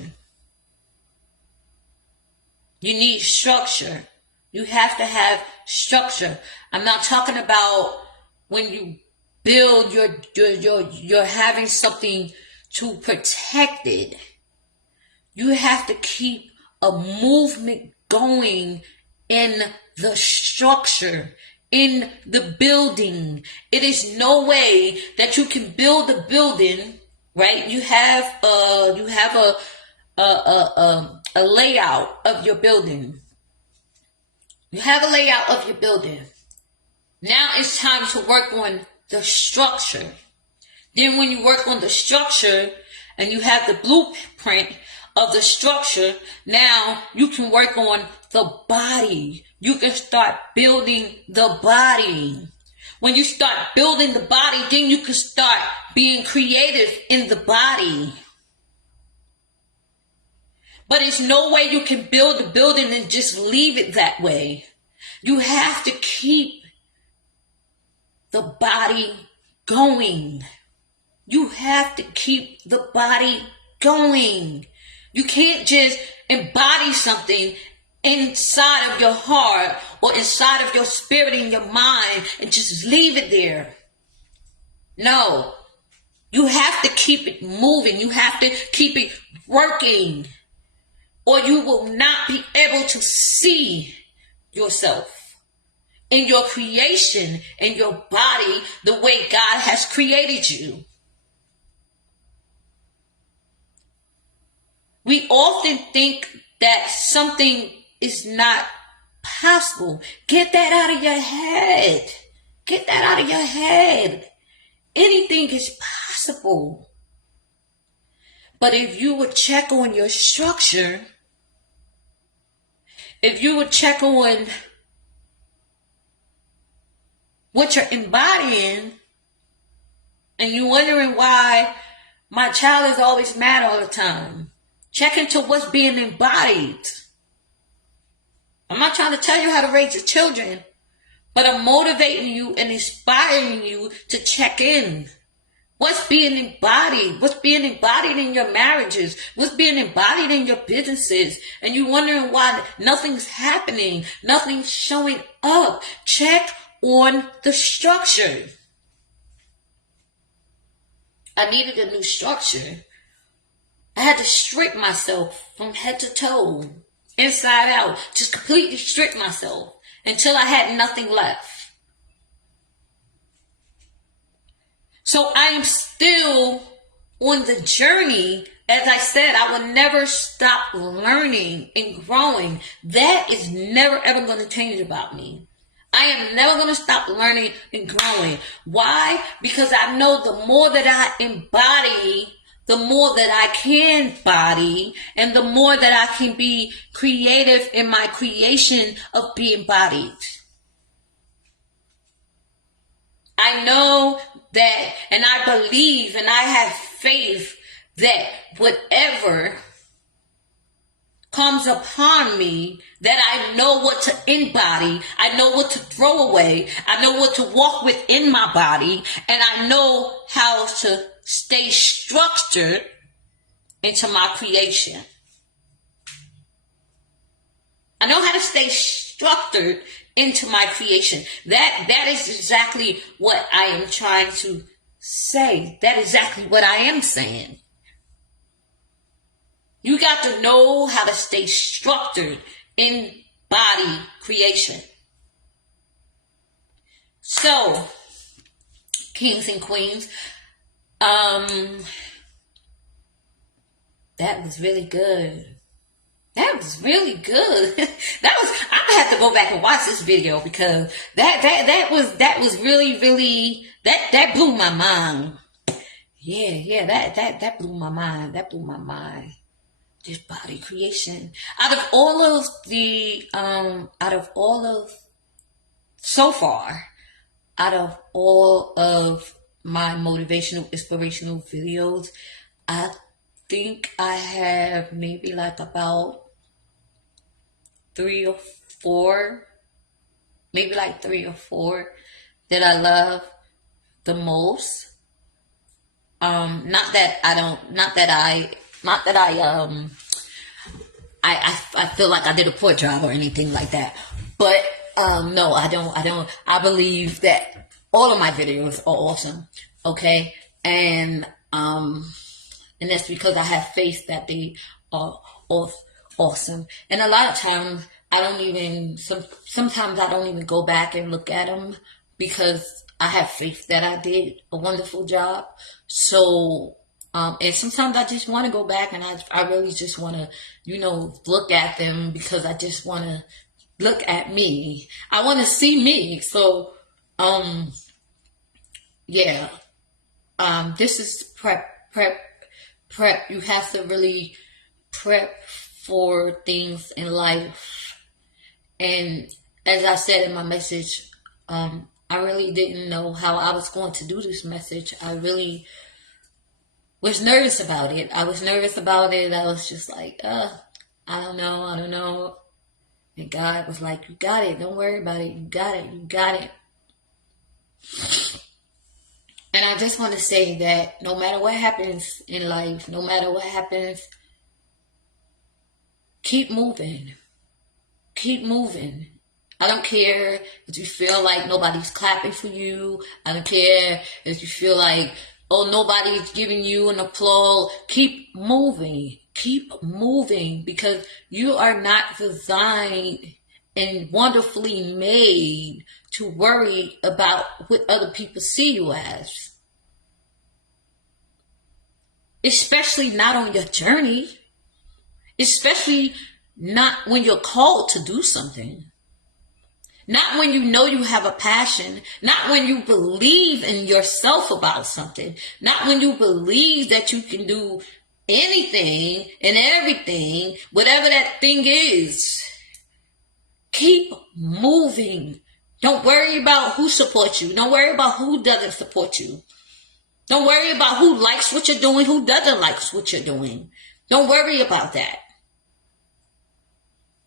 You need structure. You have to have structure. I'm not talking about when you build you're having something to protect it. You have to keep a movement going in the structure, in the building. It is no way that you can build a building, right? You have a layout of your building. You have a layout of your building. Now it's time to work on the structure. Then when you work on the structure and you have the blueprint of the structure, now you can work on the body. You can start building the body. When you start building the body, then you can start being creative in the body. But there's no way you can build a building and just leave it that way. You have to keep the body going. You have to keep the body going. You can't just embody something inside of your heart or inside of your spirit and your mind and just leave it there. No. You have to keep it moving. You have to keep it working. Or you will not be able to see yourself in your creation, in your body, the way God has created you. We often think that something is not possible. Get that out of your head. Get that out of your head. Anything is possible. But if you would check on your structure, if you would check on what you're embodying, and you're wondering why my child is always mad all the time, check into what's being embodied. I'm not trying to tell you how to raise your children, but I'm motivating you and inspiring you to check in. What's being embodied? What's being embodied in your marriages? What's being embodied in your businesses? And you're wondering why nothing's happening, nothing's showing up. Check on the structure. I needed a new structure. I had to strip myself from head to toe, inside out, just completely strip myself until I had nothing left. So I am still on the journey. As I said, I will never stop learning and growing. That is never ever going to change about me. I am never going to stop learning and growing. Why? Because I know the more that I embody, the more that I can body, and the more that I can be creative in my creation of being bodied. I know that, and I believe, and I have faith that whatever comes upon me, that I know what to embody, I know what to throw away, I know what to walk within my body, and I know how to stay structured into my creation. I know how to stay structured into my creation. That is exactly what I am trying to say. That is exactly what I am saying. You got to know how to stay structured in body creation. So, kings and queens, that was really good. That was really good. I have to go back and watch this video because that was really that blew my mind. Yeah, that blew my mind. That blew my mind. This body creation. Out of all of so far, out of all of my motivational, inspirational videos, I think I have maybe like about three or four, maybe like three or four that I love the most. Not that I don't, not that I feel like I did a poor job or anything like that. But no, I don't. I believe that all of my videos are awesome. Okay, and that's because I have faith that they are awesome. And a lot of times I don't even. Sometimes I don't even go back and look at them because I have faith that I did a wonderful job. So, and sometimes I just want to go back and I really just want to, look at them because I just want to look at me. I want to see me. So, yeah, this is prep. You have to really prep for things in life. And as I said in my message, I really didn't know how I was going to do this message. I really was nervous about it. I was just like, I don't know. And God was like, you got it. Don't worry about it. You got it. And I just want to say that no matter what happens in life, no matter what happens, keep moving. Keep moving. I don't care if you feel like nobody's clapping for you. I don't care if you feel like, oh, nobody's giving you an applause. Keep moving. Keep moving because you are not designed and wonderfully made to worry about what other people see you as. Especially not on your journey. Especially not when you're called to do something. Not when you know you have a passion. Not when you believe in yourself about something. Not when you believe that you can do anything and everything, whatever that thing is. Keep moving. Don't worry about who supports you. Don't worry about who doesn't support you. Don't worry about who likes what you're doing, who doesn't like what you're doing. Don't worry about that.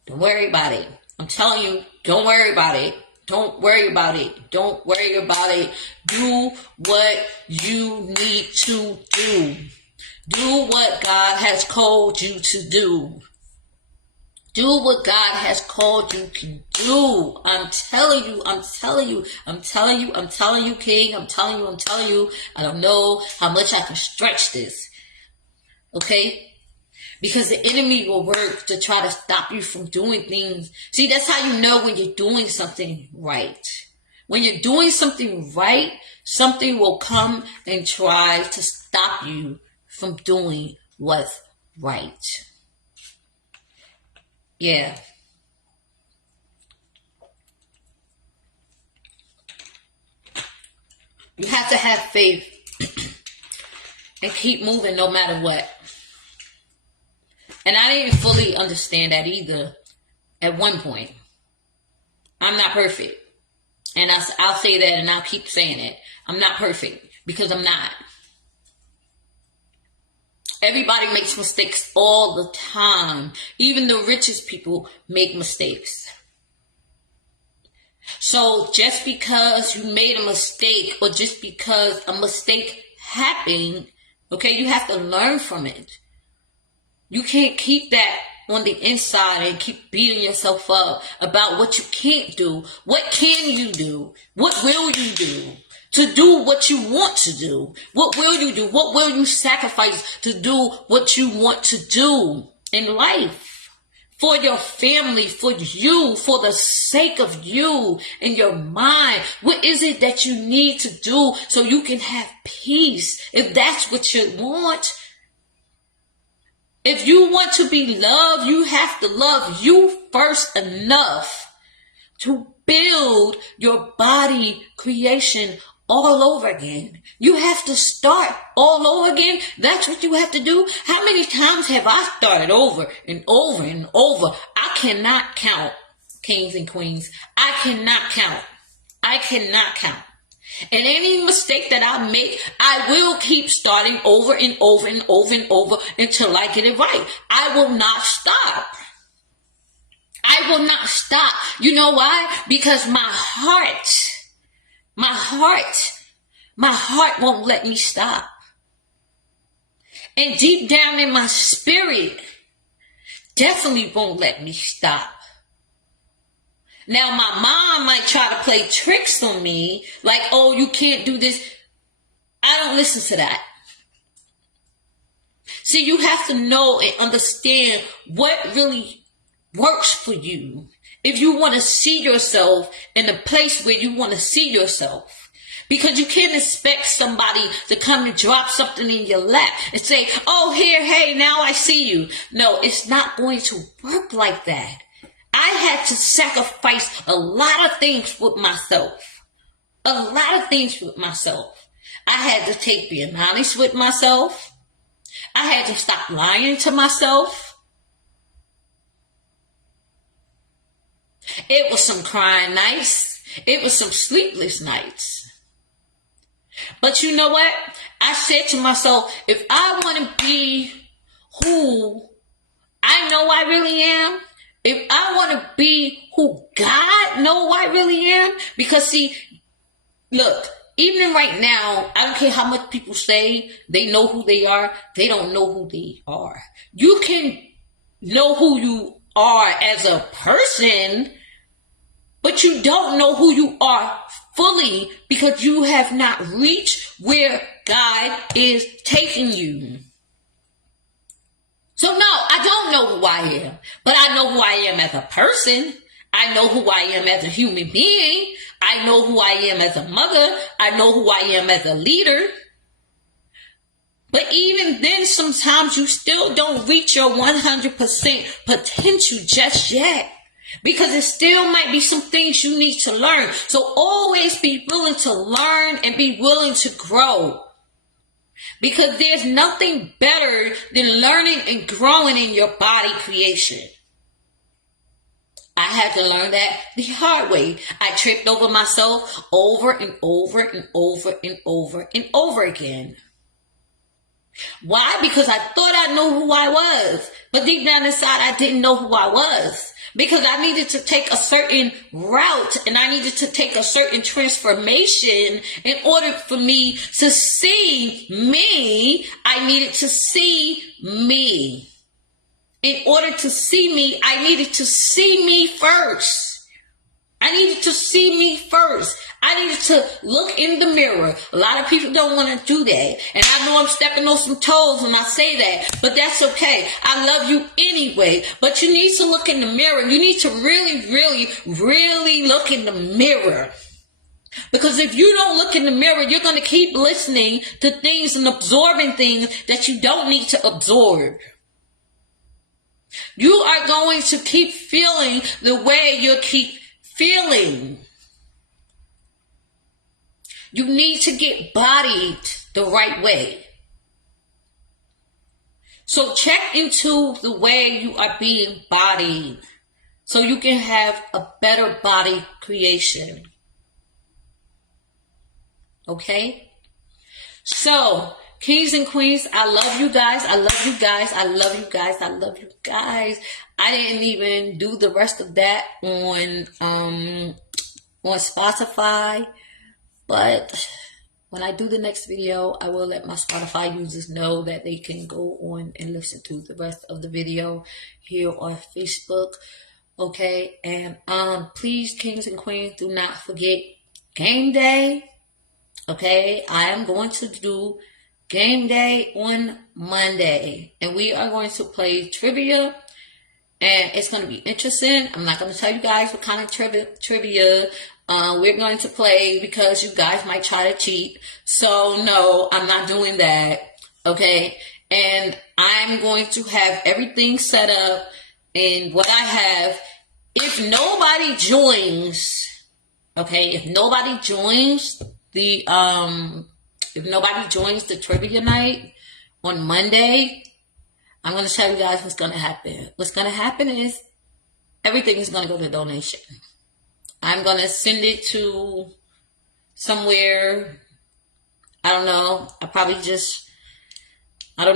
Don't worry about it. I'm telling you, don't worry about it. Don't worry about it. Don't worry about it. Do what you need to do. Do what God has called you to do. Do what God has called you to do. I'm telling you, King. I'm telling you. I don't know how much I can stretch this. Okay? Because the enemy will work to try to stop you from doing things. See, that's how you know when you're doing something right. When you're doing something right, something will come and try to stop you from doing what's right. Yeah. You have to have faith and keep moving no matter what. And I didn't fully understand that either at one point. I'm not perfect. And I'll say that and I'll keep saying it. I'm not perfect because I'm not. Everybody makes mistakes all the time. Even the richest people make mistakes. So just because you made a mistake or just because a mistake happened, okay, you have to learn from it. You can't keep that on the inside and keep beating yourself up about what you can't do. What can you do? What will you do to do what you want to do? What will you do? What will you sacrifice to do what you want to do in life? For your family, for you, for the sake of you and your mind. What is it that you need to do so you can have peace? If that's what you want. If you want to be loved, you have to love you first enough to build your body creation all over again. You have to start all over again. That's what you have to do. How many times have I started over and over and over? I cannot count, kings and queens. I cannot count. And any mistake that I make, I will keep starting over and over and over and over until I get it right. I will not stop. I will not stop. You know why? Because my heart won't let me stop. And deep down in my spirit, definitely won't let me stop. Now, my mom might try to play tricks on me, like, oh, you can't do this. I don't listen to that. See, you have to know and understand what really works for you. If you want to see yourself in the place where you want to see yourself. Because you can't expect somebody to come and drop something in your lap and say, oh, here, hey, now I see you. No, it's not going to work like that. I had to sacrifice a lot of things with myself. A lot of things with myself. I had to take being honest with myself. I had to stop lying to myself. It was some crying nights. It was some sleepless nights. But you know what? I said to myself, if I want to be who I know I really am, if I want to be who God know I really am, because see, look, even right now, I don't care how much people say they know who they are, they don't know who they are. You can know who you are as a person, but you don't know who you are fully because you have not reached where God is taking you. So no, I don't know who I am, but I know who I am as a person. I know who I am as a human being. I know who I am as a mother. I know who I am as a leader. But even then, sometimes you still don't reach your 100% potential just yet. Because there still might be some things you need to learn. So always be willing to learn and be willing to grow. Because there's nothing better than learning and growing in your body creation. I had to learn that the hard way. I tripped over myself over and over and over and over and over again. Why? Because I thought I knew who I was. But deep down inside, I didn't know who I was. Because I needed to take a certain route and I needed to take a certain transformation in order for me to see me. I needed to see me. In order to see me, I needed to see me first. I needed to see me first. I needed to look in the mirror. A lot of people don't want to do that. And I know I'm stepping on some toes when I say that. But that's okay. I love you anyway. But you need to look in the mirror. You need to really, really, really look in the mirror. Because if you don't look in the mirror, you're going to keep listening to things and absorbing things that you don't need to absorb. You are going to keep feeling the way you keep feeling. You need to get bodied the right way. So check into the way you are being bodied so you can have a better body creation. Okay? So, kings and queens, I love you guys. I love you guys. I love you guys. I love you guys. I didn't even do the rest of that on Spotify. But when I do the next video, I will let my Spotify users know that they can go on and listen to the rest of the video here on Facebook. Okay, and please, kings and queens, do not forget game day. Okay, I am going to do game day on Monday, and we are going to play trivia. And it's going to be interesting. I'm not going to tell you guys what kind of trivia we're going to play because you guys might try to cheat. So no, I'm not doing that. Okay. And I'm going to have everything set up in what I have. If nobody joins, okay, if nobody joins the trivia night on Monday, I'm going to tell you guys what's going to happen. What's going to happen is everything is going to go to donation. I'm going to send it to somewhere. I don't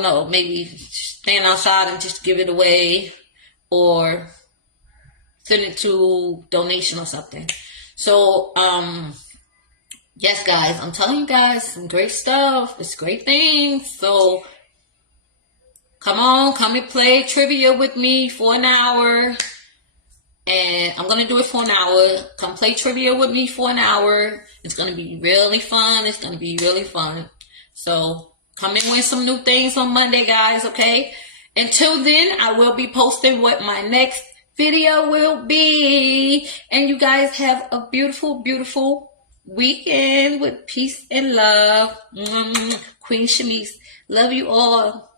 know. Maybe stand outside and just give it away. Or send it to donation or something. So, yes, guys, I'm telling you guys some great stuff. It's great things. So, come and play trivia with me for an hour. And I'm going to do it for an hour. Come play trivia with me for an hour. It's going to be really fun. It's going to be really fun. So, come and win some new things on Monday, guys, okay? Until then, I will be posting what my next video will be. And you guys have a beautiful, beautiful weekend with peace and love. Queen Shanice, love you all.